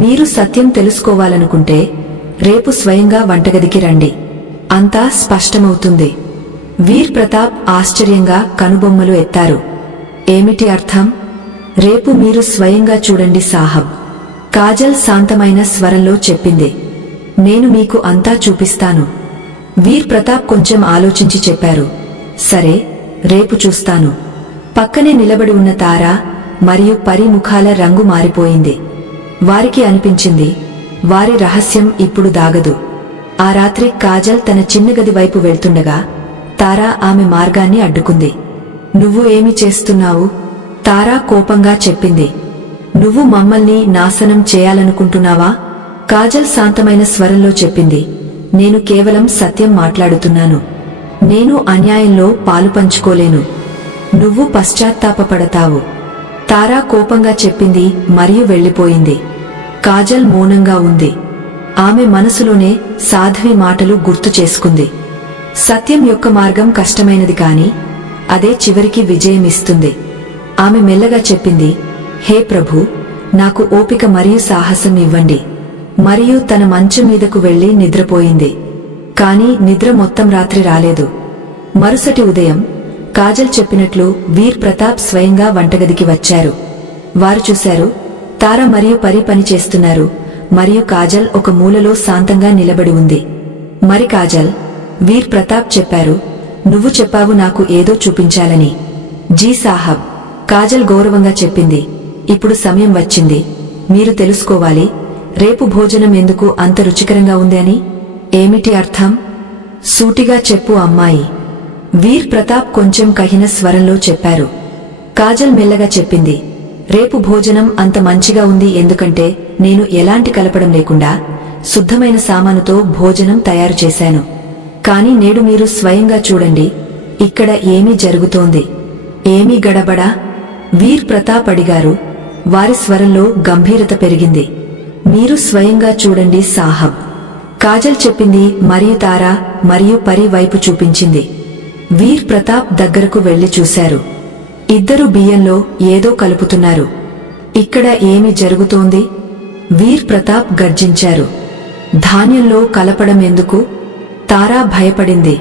మీరు సత్యం తెలుసుకోవాలనుకుంటే రేపు స్వయంగా వంటగదికి రండి, అంతా స్పష్టమవుతుంది. వీర్ ప్రతాప్ ఆశ్చర్యంగా కనుబొమ్మలు ఎత్తారు. ఏమిటి అర్థం? రేపు మీరు స్వయంగా చూడండి సాహబ్, కాజల్ శాంతమైన స్వరంలో చెప్పింది. నేను మీకు అంతా చూపిస్తాను. వీర్ ప్రతాప్ కొంచెం ఆలోచించి చెప్పారు, సరే, రేపు చూస్తాను. పక్కనే నిలబడి ఉన్న తారా మరియు పరి ముఖాల రంగు మారిపోయింది. వారికి అనిపించింది వారి రహస్యం ఇప్పుడు దాగదు. ఆ రాత్రి కాజల్ తన చిన్న గది వైపు వెళ్తుండగా తారా ఆమె మార్గాన్ని అడ్డుకుంది. నువ్వు ఏమి చేస్తున్నావు? తారా కోపంగా చెప్పింది. నువ్వు మమ్మల్ని నాశనం చేయాలనుకుంటున్నావా? కాజల్ శాంతమైన స్వరంలో చెప్పింది, నేను కేవలం సత్యం మాట్లాడుతున్నాను. నేను అన్యాయంలో పాలుపంచుకోలేను. నువ్వు పశ్చాత్తాపపడతావు. తారా కోపంగా చెప్పింది మరియు వెళ్లిపోయింది. కాజల్ మౌనంగా ఉంది. ఆమె మనసులోనే సాధ్వి మాటలు గుర్తు చేసుకుంది. సత్యం యొక్క మార్గం కష్టమైనది కాని అదే చివరికి విజయమిస్తుంది. ఆమె మెల్లగా చెప్పింది, హే ప్రభు, నాకు ఓపిక మరియు సాహసం ఇవ్వండి. మరియు తన మంచం మీదకు వెళ్లి నిద్రపోయింది. కాని నిద్ర మొత్తం రాత్రి రాలేదు. మరుసటి ఉదయం కాజల్ చెప్పినట్లు వీర్ ప్రతాప్ స్వయంగా వంటగదికి వచ్చారు. వారు చూశారు, తార మరియు పరి పని చేస్తున్నారు మరియు కాజల్ ఒక మూలలో శాంతంగా నిలబడి ఉంది. మరి కాజల్, వీర్ ప్రతాప్ చెప్పారు, నువ్వు చెప్పావు నాకు ఏదో చూపించాలని. జీ సాహబ్, కాజల్ గౌరవంగా చెప్పింది. ఇప్పుడు సమయం వచ్చింది. మీరు తెలుసుకోవాలి, రేపు భోజనం ఎందుకు అంత రుచికరంగా ఉంది అని. ఏమిటి అర్థం? సూటిగా చెప్పు అమ్మాయి. వీర్ ప్రతాప్ కొంచెం కహిన స్వరంలో చెప్పారు. కాజల్ మెల్లగా చెప్పింది, రేపు భోజనం అంత మంచిగా ఉంది ఎందుకంటే నేను ఎలాంటి కలపడం లేకుండా శుద్ధమైన సామానుతో భోజనం తయారు చేశాను. కాని నేడు మీరు స్వయంగా చూడండి, ఇక్కడ ఏమి జరుగుతోంది. ఏమి గడబడా? వీర్ ప్రతాప్ అడిగారు. వారి స్వరంలో గంభీరత పెరిగింది. మీరు స్వయంగా చూడండి సాహబ్, కాజల్ చెప్పింది మరియు తారా మరియు పరి వైపు చూపించింది. వీర్ ప్రతాప్ దగ్గరకు వెళ్లి చూశారు. ఇద్దరు బియ్యంలో ఏదో కలుపుతున్నారు. ఇక్కడ ఏమి జరుగుతోంది? వీర్ ప్రతాప్ గర్జించారు. ధాన్యంలో కలపడం ఎందుకు? తారా భయపడింది.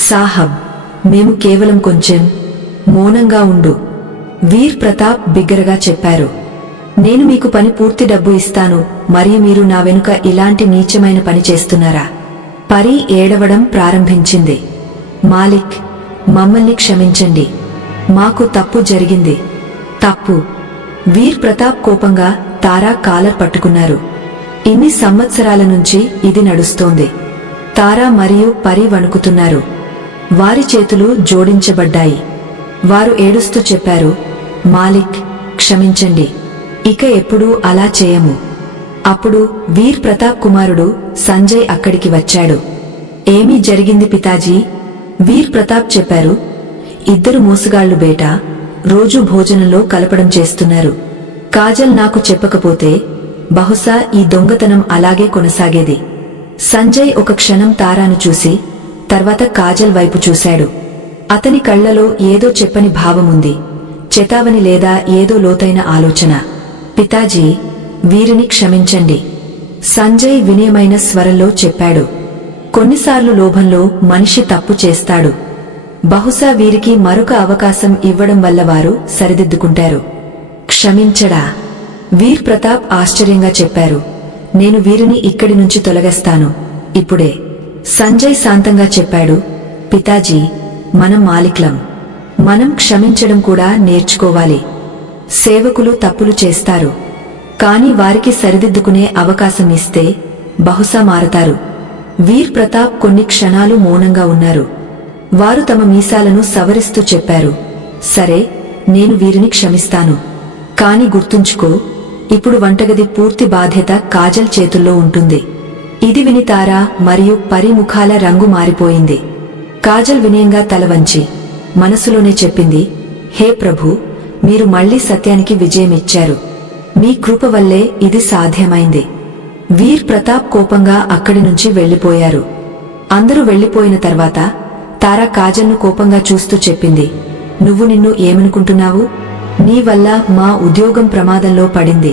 సాహబ్, మేము కేవలం కొంచెం. మౌనంగా ఉండు. వీర్ ప్రతాప్ బిగ్గరగా చెప్పారు. నేను మీకు పని పూర్తి డబ్బు ఇస్తాను మరియు మీరు నా వెనుక ఇలాంటి నీచమైన పని చేస్తున్నారా? పరి ఏడవడం ప్రారంభించింది. మాలిక్, మమ్మల్ని క్షమించండి. మాకు తప్పు జరిగింది. తప్పు. వీర్ ప్రతాప్ కోపంగా తారా కాలర్ పట్టుకున్నారు. ఇన్ని సంవత్సరాల నుంచి ఇది నడుస్తోంది. తారా మరియు పరి వణుకుతున్నారు. వారి చేతులు జోడించబడ్డాయి. వారు ఏడుస్తూ చెప్పారు, మాలిక్, క్షమించండి, ఇక ఎప్పుడూ అలా చేయము. అప్పుడు వీర్ ప్రతాప్ కుమారుడు సంజయ్ అక్కడికి వచ్చాడు. ఏమీ జరిగింది పితాజీ? వీర్ ప్రతాప్ చెప్పారు, ఇద్దరు మోసగాళ్లు బేటా రోజూ భోజనంలో కలపడం చేస్తున్నారు. కాజల్ నాకు చెప్పకపోతే బహుశా ఈ దొంగతనం అలాగే కొనసాగేది. సంజయ్ ఒక క్షణం తారాను చూసి తర్వాత కాజల్ వైపు చూశాడు. అతని కళ్లలో ఏదో చెప్పని భావముంది, చెతావని లేదా ఏదో లోతైన ఆలోచన. పితాజీ, వీరిని క్షమించండి, సంజయ్ వినయమైన స్వరంలో చెప్పాడు. కొన్నిసార్లు లోభంలో మనిషి తప్పు చేస్తాడు. బహుశా వీరికి మరొక అవకాశం ఇవ్వడం వల్ల వారు సరిదిద్దుకుంటారు. క్షమించడా? వీర్ ప్రతాప్ ఆశ్చర్యంగా చెప్పారు. నేను వీరిని ఇక్కడి నుంచి తొలగేస్తాను, ఇప్పుడే. సంజయ్ శాంతంగా చెప్పాడు, పితాజీ, మనం మాలిక్లం. మనం క్షమించడం కూడా నేర్చుకోవాలి. సేవకులు తప్పులు చేస్తారు, కాని వారికి సరిదిద్దుకునే అవకాశం ఇస్తే బహుశా మారతారు. వీర్ ప్రతాప్ కొన్ని క్షణాలు మౌనంగా ఉన్నారు. వారు తమ మీసాలను సవరిస్తూ చెప్పారు, సరే, నేను వీరిని క్షమిస్తాను. కాని గుర్తుంచుకో, ఇప్పుడు వంటగది పూర్తి బాధ్యత కాజల్ చేతుల్లో ఉంటుంది. ఇది విని తారా మరియు పరి ముఖాల రంగు మారిపోయింది. కాజల్ వినయంగా తల వంచి మనసులోనే చెప్పింది, హే ప్రభూ, మీరు మళ్లీ సత్యానికి విజయమిచ్చారు. మీ కృప వల్లే ఇది సాధ్యమైంది. వీర్ ప్రతాప్ కోపంగా అక్కడి నుంచి వెళ్లిపోయారు. అందరూ వెళ్లిపోయిన తర్వాత తారా కాజల్ను కోపంగా చూస్తూ చెప్పింది, నువ్వు నిన్ను ఏమనుకుంటున్నావు? నీ వల్ల మా ఉద్యోగం ప్రమాదంలో పడింది.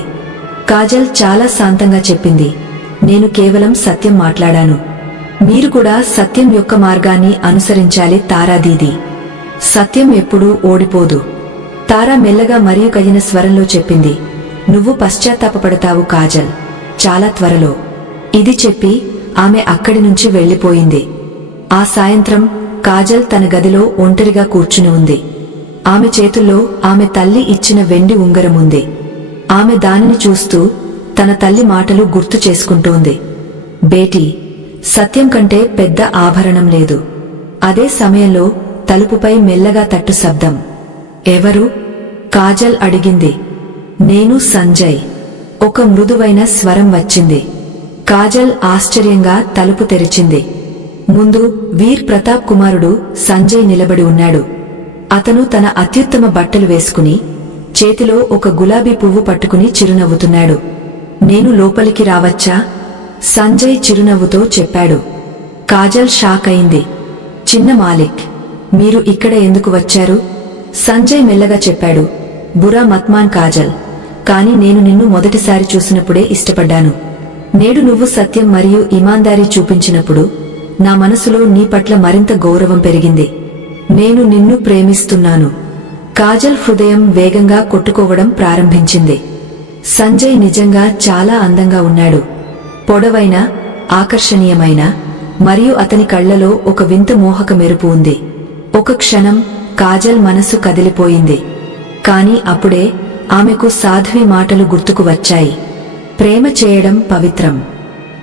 కాజల్ చాలా శాంతంగా చెప్పింది, నేను కేవలం సత్యం మాట్లాడాను. మీరు కూడా సత్యం యొక్క మార్గాన్ని అనుసరించాలి తారాదీది. సత్యం ఎప్పుడూ ఓడిపోదు. తారా మెల్లగా మరియు కయ్యిన స్వరంలో చెప్పింది, నువ్వు పశ్చాత్తాపపడతావు కాజల్, చాలా త్వరలో. ఇది చెప్పి ఆమె అక్కడి నుంచి వెళ్లిపోయింది. ఆ సాయంత్రం కాజల్ తన గదిలో ఒంటరిగా కూర్చుని ఉంది. ఆమె చేతుల్లో ఆమె తల్లి ఇచ్చిన వెండి ఉంగరం ఉంది. ఆమె దానిని చూస్తూ తన తల్లి మాటలు గుర్తు చేసుకుంటోంది. బేటీ, సత్యం కంటే పెద్ద ఆభరణం లేదు. అదే సమయంలో తలుపుపై మెల్లగా తట్టు శబ్దం. ఎవరు? కాజల్ అడిగింది. నేను సంజయ్. ఒక మృదువైన స్వరం వచ్చింది. కాజల్ ఆశ్చర్యంగా తలుపు తెరిచింది. ముందు వీర్ ప్రతాప్ కుమారుడు సంజయ్ నిలబడి ఉన్నాడు. అతను తన అత్యుత్తమ బట్టలు వేసుకుని చేతిలో ఒక గులాబీ పువ్వు పట్టుకుని చిరునవ్వుతున్నాడు. నేను లోపలికి రావచ్చా? సంజయ్ చిరునవ్వుతో చెప్పాడు. కాజల్ షాక్ అయింది. చిన్న మాలిక్, మీరు ఇక్కడ ఎందుకు వచ్చారు? సంజయ్ మెల్లగా చెప్పాడు, బురా మత్మాన్ కాజల్, కాని నేను నిన్ను మొదటిసారి చూసినప్పుడే ఇష్టపడ్డాను. నేడు నువ్వు సత్యం మరియు ఇమాందారీ చూపించినప్పుడు నా మనసులో నీ పట్ల మరింత గౌరవం పెరిగింది. నేను నిన్ను ప్రేమిస్తున్నాను. కాజల్ హృదయం వేగంగా కొట్టుకోవడం ప్రారంభించింది. సంజయ్ నిజంగా చాలా అందంగా ఉన్నాడు. పొడవైన, ఆకర్షణీయమైన మరియు అతని కళ్లలో ఒక వింత మోహక మెరుపు ఉంది. ఒక క్షణం కాజల్ మనసు కదిలిపోయింది. కాని అప్పుడే ఆమెకు సాధ్వి మాటలు గుర్తుకు వచ్చాయి. ప్రేమ చేయడం పవిత్రం,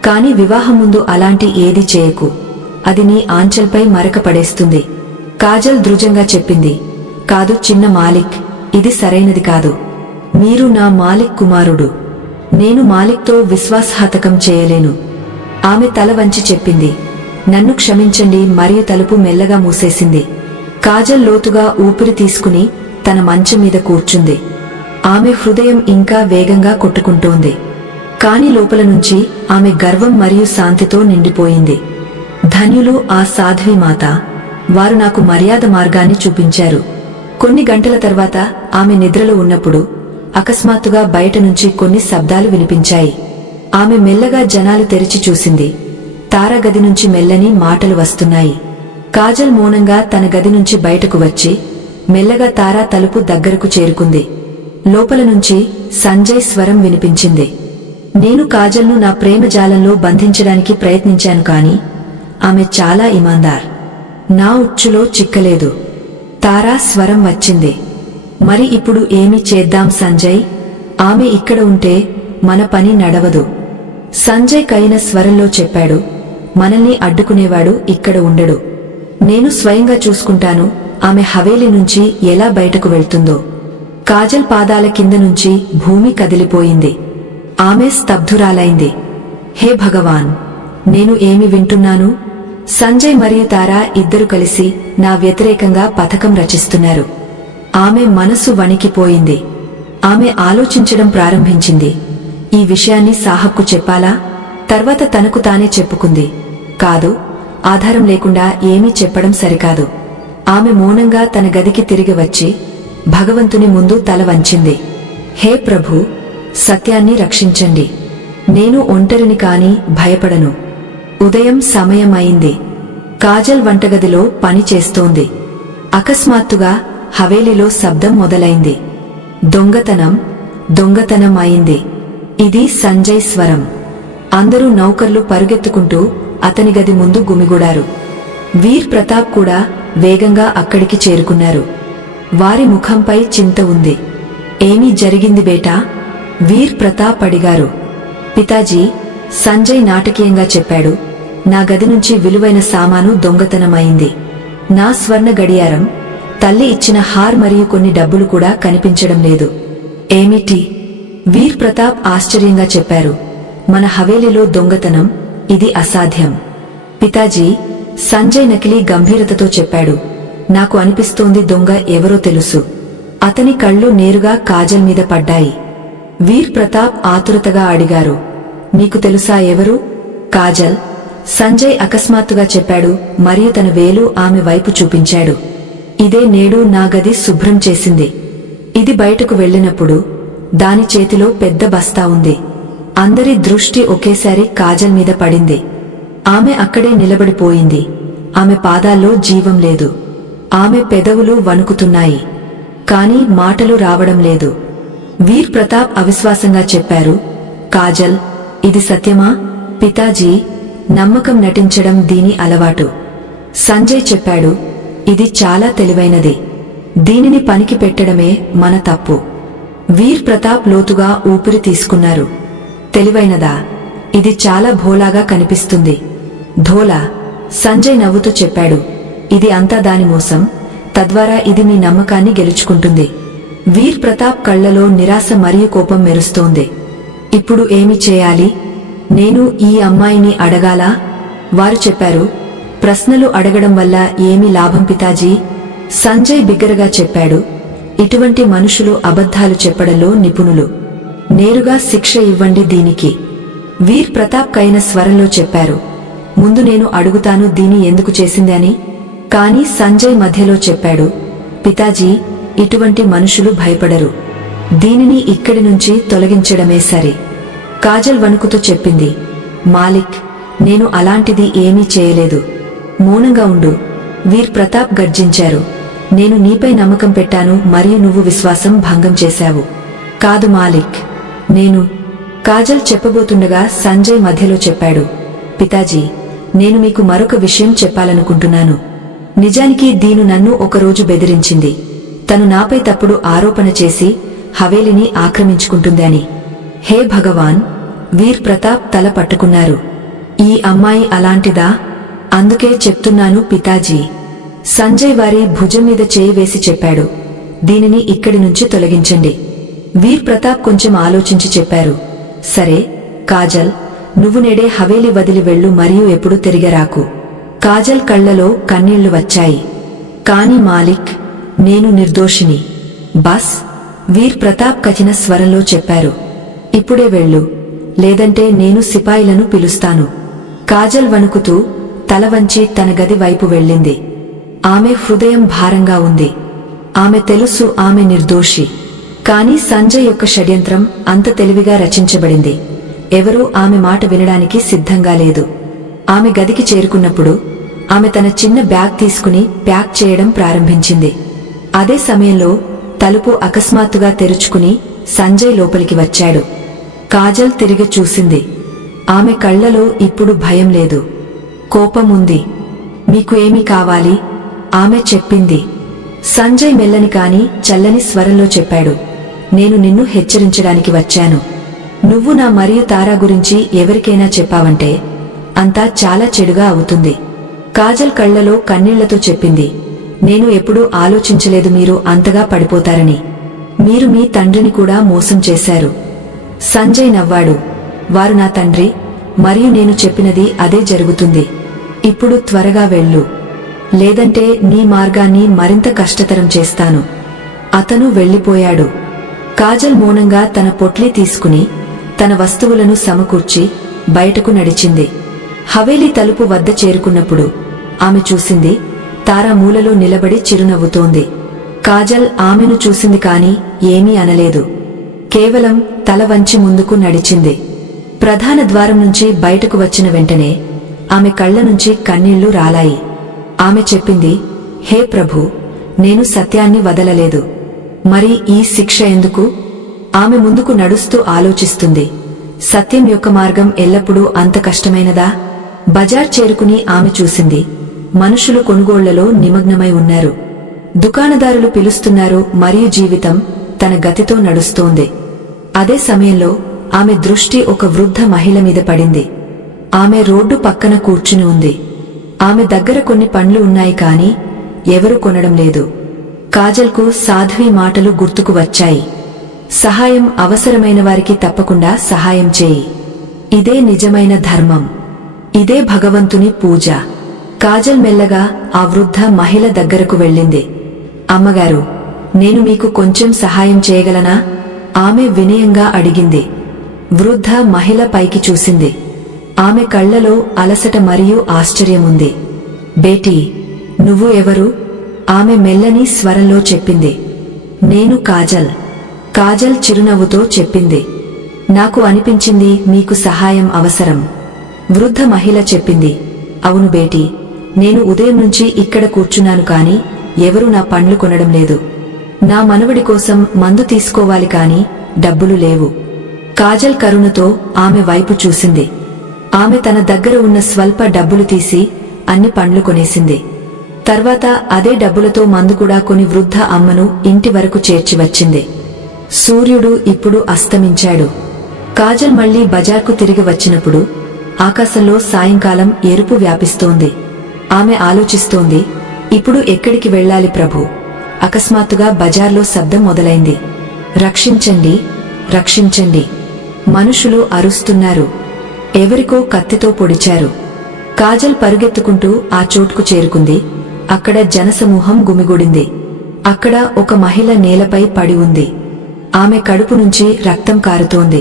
కాని వివాహం ముందు అలాంటి ఏది చేయకు, అది నీ ఆంచల్పై మరక పడేస్తుంది. కాజల్ దృఢంగా చెప్పింది, కాదు చిన్న మాలిక్, ఇది సరైనది కాదు. మీరు నా మాలిక్ కుమారుడు. నేను మాలిక్తో విశ్వాసఘాతకం చేయలేను. ఆమె తల వంచి చెప్పింది, నన్ను క్షమించండి మరియు తలుపు మెల్లగా మూసేసింది. కాజల్ లోతుగా ఊపిరి తీసుకుని తన మంచం మీద కూర్చుంది. ఆమె హృదయం ఇంకా వేగంగా కొట్టుకుంటోంది. కాని లోపల నుంచి ఆమె గర్వం మరియు శాంతితో నిండిపోయింది. ధన్యులు ఆ సాధ్వి మాత, వారు నాకు మర్యాద మార్గాన్ని చూపించారు. కొన్ని గంటల తర్వాత ఆమె నిద్రలో ఉన్నప్పుడు అకస్మాత్తుగా బయట నుంచి కొన్ని శబ్దాలు వినిపించాయి. ఆమె మెల్లగా జనాలు తెరిచి చూసింది. తారా గది నుంచి మెల్లని మాటలు వస్తున్నాయి. కాజల్ మౌనంగా తన గది నుంచి బయటకు వచ్చి మెల్లగా తారా తలుపు దగ్గరకు చేరుకుంది. లోపల నుంచి సంజయ్ స్వరం వినిపించింది. నేను కాజల్ను నా ప్రేమ జాలంలో బంధించడానికి ప్రయత్నించాను, కాని ఆమె చాలా ఇమాందార్. నా ఉచ్చులో చిక్కలేదు. తారా స్వరం వచ్చింది. మరి ఇప్పుడు ఏమి చేద్దాం సంజయ్? ఆమె ఇక్కడ ఉంటే మన పని నడవదు. సంజయ్ కైన స్వరంలో చెప్పాడు. మనల్ని అడ్డుకునేవాడు ఇక్కడ ఉండడు. నేను స్వయంగా చూసుకుంటాను ఆమె హవేలీ నుంచి ఎలా బయటకు వెళ్తుందో. కాజల్ పాదాల కింద నుంచి భూమి కదిలిపోయింది. ఆమె స్తబ్దురాలైంది. హే భగవాన్, నేను ఏమి వింటున్నాను? సంజయ్ మరియు తారా ఇద్దరు కలిసి నా వ్యతిరేకంగా పథకం రచిస్తున్నారు. ఆమె మనసు వణికిపోయింది. ఆమె ఆలోచించడం ప్రారంభించింది. ఈ విషయాన్ని సాహబ్కు చెప్పాలా? తర్వాత తనకు తానే చెప్పుకుంది, కాదు, ఆధారం లేకుండా ఏమీ చెప్పడం సరికాదు. ఆమె మౌనంగా తన గదికి తిరిగి వచ్చి భగవంతుని ముందు తల వంచింది. హే ప్రభూ, సత్యాన్ని రక్షించండి. నేను ఒంటరిని కాని భయపడను. ఉదయం సమయం అయింది. కాజల్ వంటగదిలో పని చేస్తోంది. అకస్మాత్తుగా హవేలీలో శబ్దం మొదలైంది. దొంగతనం, దొంగతనం అయింది. ఇది సంజయ్ స్వరం. అందరూ నౌకర్లు పరుగెత్తుకుంటూ అతని గది ముందు గుమిగూడారు. వీర్ ప్రతాప్ కూడా వేగంగా అక్కడికి చేరుకున్నారు. వారి ముఖంపై చింత ఉంది. ఏమీ జరిగింది బేటా? వీర్ ప్రతాప్ అడిగారు. పితాజీ, సంజయ్ నాటకీయంగా చెప్పాడు. నా గది నుంచి విలువైన సామాను దొంగతనమైంది. నా స్వర్ణ గడియారం, తల్లి ఇచ్చిన హార్ మరియు కొన్ని డబ్బులు కూడా కనిపించడం లేదు. ఏమిటి? వీర్ ప్రతాప్ ఆశ్చర్యంగా చెప్పారు. మన హవేలీలో దొంగతనం, ఇది అసాధ్యం. పితాజీ, సంజయ్ నకిలీ గంభీరతతో చెప్పాడు. నాకు అనిపిస్తోంది దొంగ ఎవరో తెలుసు. అతని కళ్ళు నేరుగా కాజల్ మీద పడ్డాయి. వీర్ ప్రతాప్ ఆతురతగా అడిగారు, నీకు తెలుసా ఎవరు? కాజల్, సంజయ్ అకస్మాత్తుగా చెప్పాడు మరియు తన వేలు ఆమె వైపు చూపించాడు. ఇదే నేడు నా గది శుభ్రం చేసింది. ఇది బయటకు వెళ్లినప్పుడు దాని చేతిలో పెద్ద బస్తా ఉంది. అందరి దృష్టి ఒకేసారి కాజల్ మీద పడింది. ఆమె అక్కడే నిలబడిపోయింది. ఆమె పాదాల్లో జీవం లేదు. ఆమె పెదవులు వణుకుతున్నాయి. కాని మాటలు రావడం లేదు. వీర్ ప్రతాప్ అవిశ్వాసంగా చెప్పారు, కాజల్, ఇది సత్యమా? పితాజీ, నమ్మకం నటించడం దీని అలవాటు. సంజయ్ చెప్పాడు, ఇది చాలా తెలివైనది. దీనిని పనికి పెట్టడమే మన తప్పు. వీర్ ప్రతాప్ లోతుగా ఊపిరి తీసుకున్నారు. తెలివైనదా? ఇది చాలా భోలాగా కనిపిస్తుంది. ధోలా, సంజయ్ నవ్వుతూ చెప్పాడు. ఇది అంతా దాని మోసం. తద్వారా ఇది మీ నమ్మకాన్ని గెలుచుకుంటుంది. వీర్ ప్రతాప్ కళ్లలో నిరాశ మరియు కోపం మెరుస్తోంది. ఇప్పుడు ఏమి చేయాలి? నేను ఈ అమ్మాయిని అడగాలా? వారు చెప్పారు, ప్రశ్నలు అడగడం వల్ల ఏమి లాభం పితాజీ? సంజయ్ బిగ్గరగా చెప్పాడు, ఇటువంటి మనుషులు అబద్ధాలు చెప్పడంలో నిపుణులు. నేరుగా శిక్ష ఇవ్వండి దీనికి. వీర్ ప్రతాప్ కైన స్వరంలో చెప్పారు, ముందు నేను అడుగుతాను దీని ఎందుకు చేసింది అని. కాని సంజయ్ మధ్యలో చెప్పాడు, పితాజీ, ఇటువంటి మనుషులు భయపడరు. దీనిని ఇక్కడి నుంచి తొలగించడమే సరి. కాజల్ వణుకుతూ చెప్పింది, మాలిక్, నేను అలాంటిది ఏమీ చేయలేదు. మౌనంగా ఉండు. వీర్ ప్రతాప్ గర్జించారు. నేను నీపై నమ్మకం పెట్టాను మరియు నువ్వు విశ్వాసం భంగం చేశావు. కాదు మాలిక్, నేను. కాజల్ చెప్పబోతుండగా సంజయ్ మధ్యలో చెప్పాడు, పితాజీ, నేను మీకు మరొక విషయం చెప్పాలనుకుంటున్నాను. నిజానికి దీను నన్ను ఒకరోజు బెదిరించింది. తను నాపై తప్పుడు ఆరోపణ చేసి హవేలిని ఆక్రమించుకుంటుంది అని. హే భగవాన్, వీర్ ప్రతాప్ తల పట్టుకున్నారు. ఈ అమ్మాయి అలాంటిదా? అందుకే చెప్తున్నాను పితాజీ. సంజయ్ వారి భుజం మీద చేయి వేసి చెప్పాడు, దీనిని ఇక్కడి నుంచి తొలగించండి. వీర్ ప్రతాప్ కొంచెం ఆలోచించి చెప్పారు, సరే కాజల్, నువ్వు నేడే హవేలి వదిలి వెళ్ళు మరియు ఎప్పుడు తిరిగరాకు. కాజల్ కళ్లలో కన్నీళ్లు వచ్చాయి. కాని మాలిక్, నేను నిర్దోషిని. బస్, వీర్ ప్రతాప్ కఠిన స్వరంలో చెప్పారు. ఇప్పుడే వెళ్ళు, లేదంటే నేను సిపాయిలను పిలుస్తాను. కాజల్ వణుకుతూ తల వంచి తన గది వైపు వెళ్ళింది. ఆమె హృదయం భారంగా ఉంది. ఆమె తెలుసు ఆమె నిర్దోషి. కాని సంజయ్ యొక్క షడ్యంత్రం అంత తెలివిగా రచించబడింది. ఎవరూ ఆమె మాట వినడానికి సిద్ధంగా లేదు. ఆమె గదికి చేరుకున్నప్పుడు ఆమె తన చిన్న బ్యాగ్ తీసుకుని ప్యాక్ చేయడం ప్రారంభించింది. అదే సమయంలో తలుపు అకస్మాత్తుగా తెరుచుకుని సంజయ్ లోపలికి వచ్చాడు. కాజల్ తిరిగి చూసింది. ఆమె కళ్లలో ఇప్పుడు భయం లేదు, కోపం ఉంది. మీకు ఏమి కావాలి? ఆమె చెప్పింది. సంజయ్ మెల్లని కాని చల్లని స్వరంలో చెప్పాడు, నేను నిన్ను హెచ్చరించడానికి వచ్చాను. నువ్వు నా మరియు తారా గురించి ఎవరికైనా చెప్పావంటే అంతా చాలా చెడుగా అవుతుంది. కాజల్ కళ్లలో కన్నీళ్లతో చెప్పింది, నేను ఎప్పుడూ ఆలోచించలేదు మీరు అంతగా పడిపోతారని. మీరు మీ తండ్రిని కూడా మోసం చేశారు. సంజయ్ నవ్వాడు. వారు నా తండ్రి, మరియు నేను చెప్పినది అదే జరుగుతుంది. ఇప్పుడు త్వరగా వెళ్ళు, లేదంటే నీ మార్గాన్ని మరింత కష్టతరం చేస్తాను. అతను వెళ్ళిపోయాడు. కాజల్ మౌనంగా తన పొట్లి తీసుకుని తన వస్తువులను సమకూర్చి బయటకు నడిచింది. హవేలీ తలుపు వద్ద చేరుకున్నప్పుడు ఆమె చూసింది, తారా మూలలో నిలబడి చిరునవ్వుతోంది. కాజల్ ఆమెను చూసింది కాని ఏమీ అనలేదు. కేవలం తల వంచి ముందుకు నడిచింది. ప్రధాన ద్వారం నుంచి బయటకు వచ్చిన వెంటనే ఆమె కళ్ల నుంచి కన్నీళ్లు రాలాయి. ఆమె చెప్పింది, హే ప్రభూ, నేను సత్యాన్ని వదలలేదు. మరి ఈ శిక్ష ఎందుకు? ఆమె ముందుకు నడుస్తూ ఆలోచిస్తుంది. సత్యం యొక్క మార్గం ఎల్లప్పుడూ అంత కష్టమైనదా? బజార్ చేరుకుని ఆమె చూసింది, మనుషులు కొనుగోళ్లలో నిమగ్నమై ఉన్నారు. దుకాణదారులు పిలుస్తున్నారు మరియు జీవితం తన గతితో నడుస్తోంది. అదే సమయంలో ఆమె దృష్టి ఒక వృద్ధ మహిళ మీద పడింది. ఆమె రోడ్డు పక్కన కూర్చుని ఉంది. ఆమె దగ్గర కొన్ని పండ్లు ఉన్నాయి కాని ఎవరూ కొనడం లేదు. కాజల్కు సాధ్వి మాటలు గుర్తుకు వచ్చాయి. సహాయం అవసరమైన వారికి తప్పకుండా సహాయం చేయి. ఇదే నిజమైన ధర్మం. ఇదే భగవంతుని పూజ. కాజల్ మెల్లగా ఆ వృద్ధ మహిళ దగ్గరకు వెళ్ళింది. అమ్మగారు, నేను మీకు కొంచెం సహాయం చేయగలనా? ఆమె వినయంగా అడిగింది. వృద్ధ మహిళ పైకి చూసింది. ఆమె కళ్లలో అలసట మరియు ఆశ్చర్యముంది. బేటీ, నువ్వు ఎవరు? ఆమె మెల్లని స్వరంలో చెప్పింది. నేను కాజల్. కాజల్ చిరునవ్వుతో చెప్పింది, నాకు అనిపించింది మీకు సహాయం అవసరం. వృద్ధ మహిళ చెప్పింది, అవును బేటీ, నేను ఉదయం నుంచి ఇక్కడ కూర్చున్నాను కాని ఎవరూ నా పండ్లు కొనడం లేదు. నా మనవడి కోసం మందు తీసుకోవాలి కాని డబ్బులు లేవు. కాజల్ కరుణతో ఆమె వైపు చూసింది. ఆమె తన దగ్గర ఉన్న స్వల్ప డబ్బులు తీసి అన్ని పండ్లు కొనేసింది. తర్వాత అదే డబ్బులతో మందు కూడా కొని వృద్ధ అమ్మను ఇంటి వరకు చేర్చి వచ్చింది. సూర్యుడు ఇప్పుడు అస్తమించాడు. కాజల్ మళ్లీ బజార్కు తిరిగి వచ్చినప్పుడు ఆకాశంలో సాయంకాలం ఎరుపు వ్యాపిస్తోంది. ఆమె ఆలోచిస్తోంది, ఇప్పుడు ఎక్కడికి వెళ్ళాలి ప్రభూ? అకస్మాత్తుగా బజార్లో శబ్దం మొదలైంది. రక్షించండి, రక్షించండి! మనుషులు అరుస్తున్నారు. ఎవరికో కత్తితో పొడిచారు. కాజల్ పరుగెత్తుకుంటూ ఆ చోటుకు చేరుకుంది. అక్కడ జనసమూహం గుమిగూడింది. అక్కడ ఒక మహిళ నేలపై పడి ఉంది. ఆమె కడుపు నుంచి రక్తం కారుతోంది.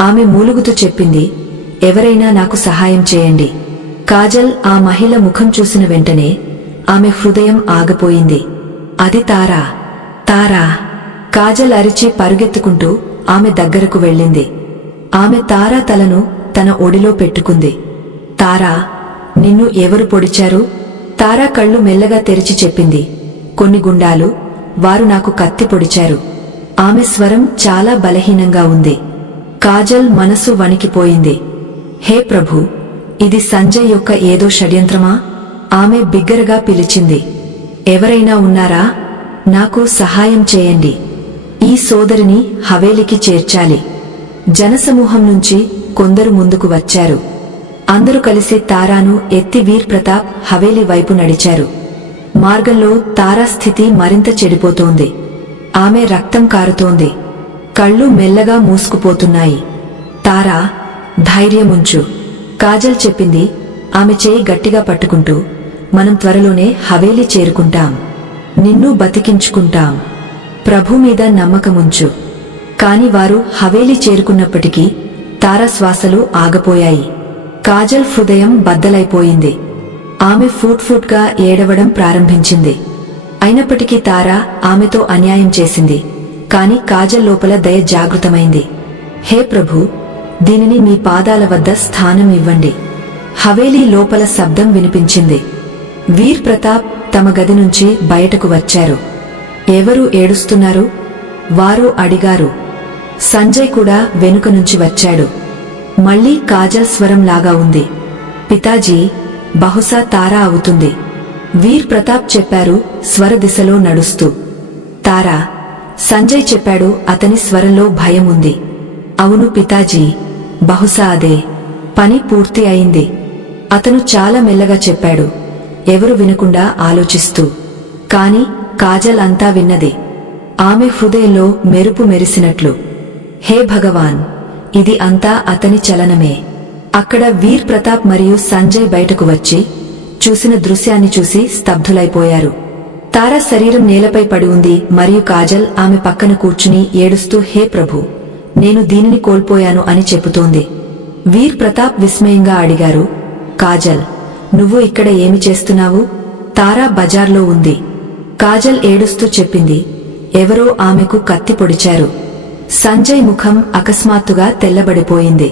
ఆమె మూలుగుతూ చెప్పింది, ఎవరైనా నాకు సహాయం చేయండి. కాజల్ ఆ మహిళ ముఖం చూసిన వెంటనే ఆమె హృదయం ఆగిపోయింది. అది తారా! తారా! కాజల్ అరిచి పరుగెత్తుకుంటూ ఆమె దగ్గరకు వెళ్ళింది. ఆమె తారా తలను తన ఒడిలో పెట్టుకుంది. తారా, నిన్ను ఎవరు పొడిచారు? తారా కళ్ళు మెల్లగా తెరిచి చెప్పింది, కొన్ని గుండాలు. వారు నాకు కత్తి పొడిచారు. ఆమె స్వరం చాలా బలహీనంగా ఉంది. కాజల్ మనసు వణికిపోయింది. హే ప్రభూ, ఇది సంజయ్ యొక్క ఏదో షడ్యంత్రమా? ఆమె బిగ్గరగా పిలిచింది. ఎవరైనా ఉన్నారా? నాకు సహాయం చేయండి. ఈ సోదరిని హవేలికి చేర్చాలి. జనసమూహం నుంచి కొందరు ముందుకు వచ్చారు. అందరూ కలిసి తారాను ఎత్తి వీర్ ప్రతాప్ హవేలీ వైపు నడిచారు. మార్గంలో తారా స్థితి మరింత చెడిపోతోంది. ఆమె రక్తం కారుతోంది. కళ్ళు మెల్లగా మూసుకుపోతున్నాయి. తారా, ధైర్యముంచు, కాజల్ చెప్పింది ఆమె చేయి గట్టిగా పట్టుకుంటూ. మనం త్వరలోనే హవేలీ చేరుకుంటాం. నిన్ను బతికించుకుంటాం. ప్రభు మీద నమ్మకముంచు. కాని వారు హవేలీ చేరుకున్నప్పటికీ తారా శ్వాసలు ఆగపోయాయి. కాజల్ హృదయం బద్దలైపోయింది. ఆమె ఫూట్గా ఏడవడం ప్రారంభించింది. అయినప్పటికీ తారా ఆమెతో అన్యాయం చేసింది. కాని కాజల్ లోపల దయ జాగృతమైంది. హే ప్రభూ, దీనిని మీ పాదాల వద్ద స్థానం ఇవ్వండి. హవేలీ లోపల శబ్దం వినిపించింది. వీర్ ప్రతాప్ తమ గది నుంచి బయటకు వచ్చారు. ఎవరు ఏడుస్తున్నారు? వారు అడిగారు. సంజయ్ కూడా వెనుక నుంచి వచ్చాడు. మళ్లీ కాజల్ స్వరం లాగా ఉంది. పితాజీ, బహుశా తారా అవుతుంది. వీర్ ప్రతాప్ చెప్పారు స్వర దిశలో నడుస్తూ. తారా, సంజయ్ చెప్పాడు. అతని స్వరంలో భయం ఉంది. అవును పితాజీ, బహుశా అదే. పని పూర్తి అయింది. అతను చాలా మెల్లగా చెప్పాడు, ఎవరు వినకుండా ఆలోచిస్తూ. కాని కాజల్ అంతా విన్నది. ఆమె హృదయంలో మెరుపు మెరిసినట్లు. హే భగవాన్, ఇది అంతా అతని చలనమే. అక్కడ వీర్ ప్రతాప్ మరియు సంజయ్ బయటకు వచ్చి చూసిన దృశ్యాన్ని చూసి స్తబ్దులైపోయారు. తార శరీరం నేలపై పడి ఉంది మరియు కాజల్ ఆమె పక్కన కూర్చుని ఏడుస్తూ హే ప్రభు, నేను దీనిని కోల్పోయాను అని చెబుతోంది. వీర్ ప్రతాప్ విస్మయంగా అడిగారు, కాజల్, నువ్వు ఇక్కడ ఏమి చేస్తున్నావు? తారా బజార్లో ఉంది. కాజల్ ఏడుస్తూ చెప్పింది, ఎవరో ఆమెకు కత్తి పొడిచారు. సంజయ్ ముఖం అకస్మాత్తుగా తెల్లబడిపోయింది.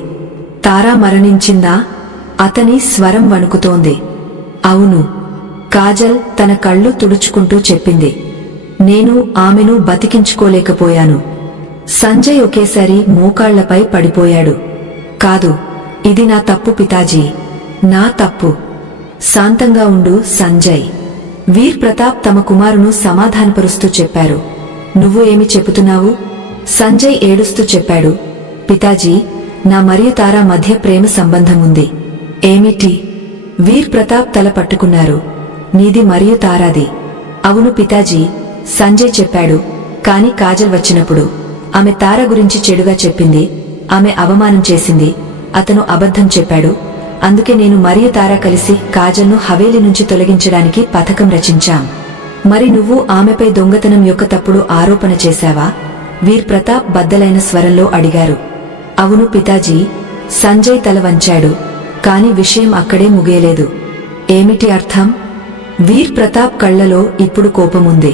తారా మరణించిందా? అతని స్వరం వణుకుతోంది. అవును, కాజల్ తన కళ్ళు తుడుచుకుంటూ చెప్పింది. నేను ఆమెను బతికించుకోలేకపోయాను. సంజయ్ ఒకేసారి మోకాళ్లపై పడిపోయాడు. కాదు, ఇది నా తప్పు పితాజీ, నా తప్పు. శాంతంగా ఉండు సంజయ్. వీర్ ప్రతాప్ తమ కుమారును సమాధానపరుస్తూ చెప్పారు. నువ్వు ఏమి చెబుతున్నావు? సంజయ్ ఏడుస్తూ చెప్పాడు, పితాజీ, నా మరియు తారా మధ్య ప్రేమ సంబంధం ఉంది. ఏమిటి? వీర్ ప్రతాప్ తల పట్టుకున్నారు. నీది మరియు తారాది. అవును పితాజీ, సంజయ్ చెప్పాడు. కాని కాజల్ వచ్చినప్పుడు ఆమె తార గురించి చెడుగా చెప్పింది. ఆమె అవమానం చేసింది. అతను అబద్ధం చెప్పాడు. అందుకే నేను మరియు తారా కలిసి కాజల్ను హవేలి నుంచి తొలగించడానికి పథకం రచించాం. మరి నువ్వు ఆమెపై దొంగతనం యొక్క తప్పుడు ఆరోపణ చేశావా? వీర్ ప్రతాప్ బద్దలైన స్వరంలో అడిగారు. అవును పితాజీ, సంజయ్ తల వంచాడు. కాని విషయం అక్కడే ముగియలేదు. ఏమిటి అర్థం? వీర్ ప్రతాప్ కళ్లలో ఇప్పుడు కోపముంది.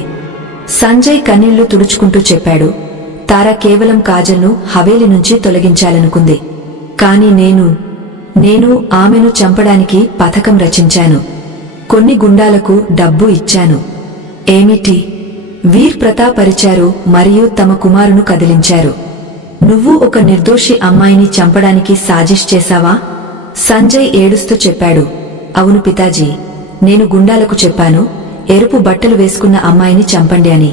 సంజయ్ కన్నీళ్లు తుడుచుకుంటూ చెప్పాడు, తారా కేవలం కాజల్ను హవేలి నుంచి తొలగించాలనుకుంది. కాని నేను ఆమెను చంపడానికి పథకం రచించాను. కొన్ని గుండాలకు డబ్బు ఇచ్చాను. ఏమిటి? వీర్ ప్రతాప్ అరిచారు మరియు తమ కుమారును కదిలించారు. నువ్వు ఒక నిర్దోషి అమ్మాయిని చంపడానికి సాజిష్ చేశావా? సంజయ్ ఏడుస్తూ చెప్పాడు. అవును పితాజీ, నేను గుండాలకు చెప్పాను, ఎరుపు బట్టలు వేసుకున్న అమ్మాయిని చంపండి అని.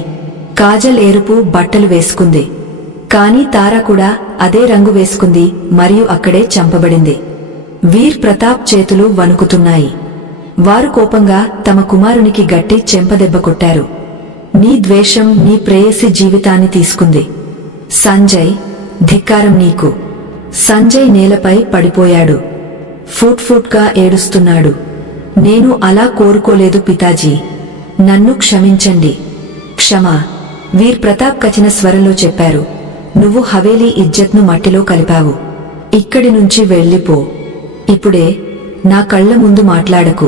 కాజల్ ఎరుపు బట్టలు వేసుకుంది. కాని తారా కూడా అదే రంగు వేసుకుంది మరియు అక్కడే చంపబడింది. వీర్ ప్రతాప్ చేతులు వణుకుతున్నాయి. వారు కోపంగా తమ కుమారునికి గట్టి చెంపదెబ్బ కొట్టారు. నీ ద్వేషం నీ ప్రేయసి జీవితాన్ని తీసుకుంది. సంజయ్, ధిక్కారం నీకు. సంజయ్ నేలపై పడిపోయాడు. ఫూట్గా ఏడుస్తున్నాడు. నేను అలా కోరుకోలేదు పితాజీ, నన్ను క్షమించండి. క్షమా, వీర్ ప్రతాప్ కచిన స్వరంలో చెప్పారు. నువ్వు హవేలీ ఇజ్జత్ను మట్టిలో కలిపావు. ఇక్కడి నుంచి వెళ్ళిపో. ఇప్పుడే నా కళ్ల ముందు మాట్లాడకు.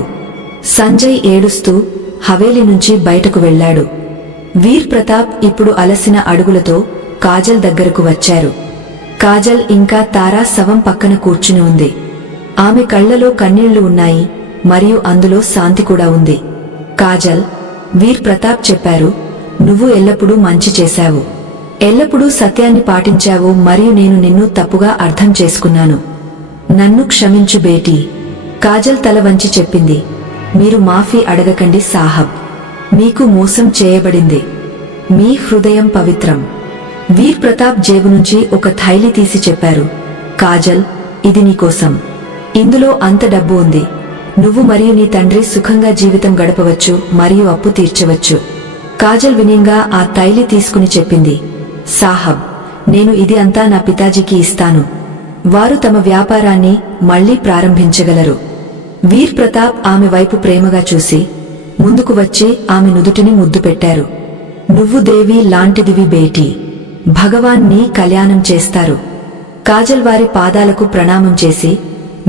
సంజయ్ ఏడుస్తూ హవేలీ నుంచి బయటకు వెళ్లాడు. వీర్ ప్రతాప్ ఇప్పుడు అలసిన అడుగులతో కాజల్ దగ్గరకు వచ్చారు. కాజల్ ఇంకా తారా శవం పక్కన కూర్చుని ఉంది. ఆమె కళ్లలో కన్నీళ్లు ఉన్నాయి మరియు అందులో శాంతి కూడా ఉంది. కాజల్, వీర్ ప్రతాప్ చెప్పారు, నువ్వు ఎల్లప్పుడూ మంచి చేశావు. ఎల్లప్పుడూ సత్యాన్ని పాటించావు మరియు నేను నిన్ను తప్పుగా అర్థం చేసుకున్నాను. నన్ను క్షమించు బేటీ. కాజల్ తల వంచి చెప్పింది. మీరు మాఫీ అడగకండి సాహబ్. మీకు మోసం చేయబడింది. మీ హృదయం పవిత్రం. వీర్ ప్రతాప్ జేబు నుంచి ఒక థైలి తీసి చెప్పారు. కాజల్, ఇది నీకోసం. ఇందులో అంత డబ్బు ఉంది. నువ్వు మరియు నీ తండ్రి సుఖంగా జీవితం గడపవచ్చు మరియు అప్పు తీర్చవచ్చు. కాజల్ వినయంగా ఆ థైలి తీసుకుని చెప్పింది, సాహబ్, నేను ఇది అంతా నా పితాజీకి ఇస్తాను. వారు తమ వ్యాపారాన్ని మళ్లీ ప్రారంభించగలరు. వీర్ ప్రతాప్ ఆమె వైపు ప్రేమగా చూసి ముందుకు వచ్చి ఆమె నుదుటిని ముద్దు పెట్టారు. నువ్వు దేవి లాంటిదివి బేటీ. భగవాన్ నీ కళ్యాణం చేస్తారు. కాజల్ వారి పాదాలకు ప్రణామం చేసి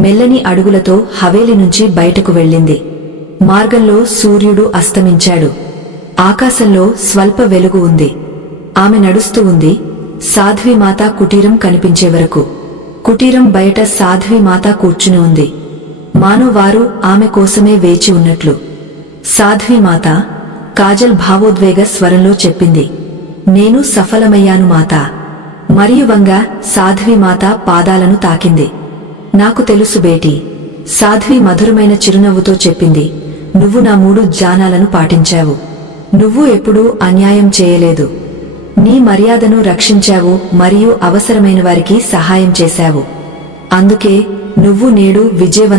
మెల్లని అడుగులతో హవేలి నుంచి బయటకు వెళ్ళింది. మార్గంలో సూర్యుడు అస్తమించాడు. ఆకాశంలో స్వల్ప వెలుగు ఉంది. ఆమె నడుస్తూ ఉంది. సాధ్వీమాత కుటీరం కనిపించే వరకు. కుటీరం బయట సాధ్వీమాత కూర్చుని ఉంది. మానోవారు ఆమె కోసమే వేచి ఉన్నట్లు. సాధ్వీమాత, కాజల్ భావోద్వేగ స్వరంలో చెప్పింది, నేను సఫలమయ్యాను మాతా. మరియు వంగ సాధ్వీమాత పాదాలను తాకింది. నాకు తెలుసు బేటీ. సాధ్వి మధురమైన చిరునవ్వుతో చెప్పింది, నువ్వు నా 3 జానాలను పాటించావు. నువ్వు ఎప్పుడూ అన్యాయం చేయలేదు. నీ మర్యాదను రక్షించావు మరియు అవసరమైన వారికి సహాయం చేశావు. అందుకే నువ్వు నేడు విజయవంతుడివి.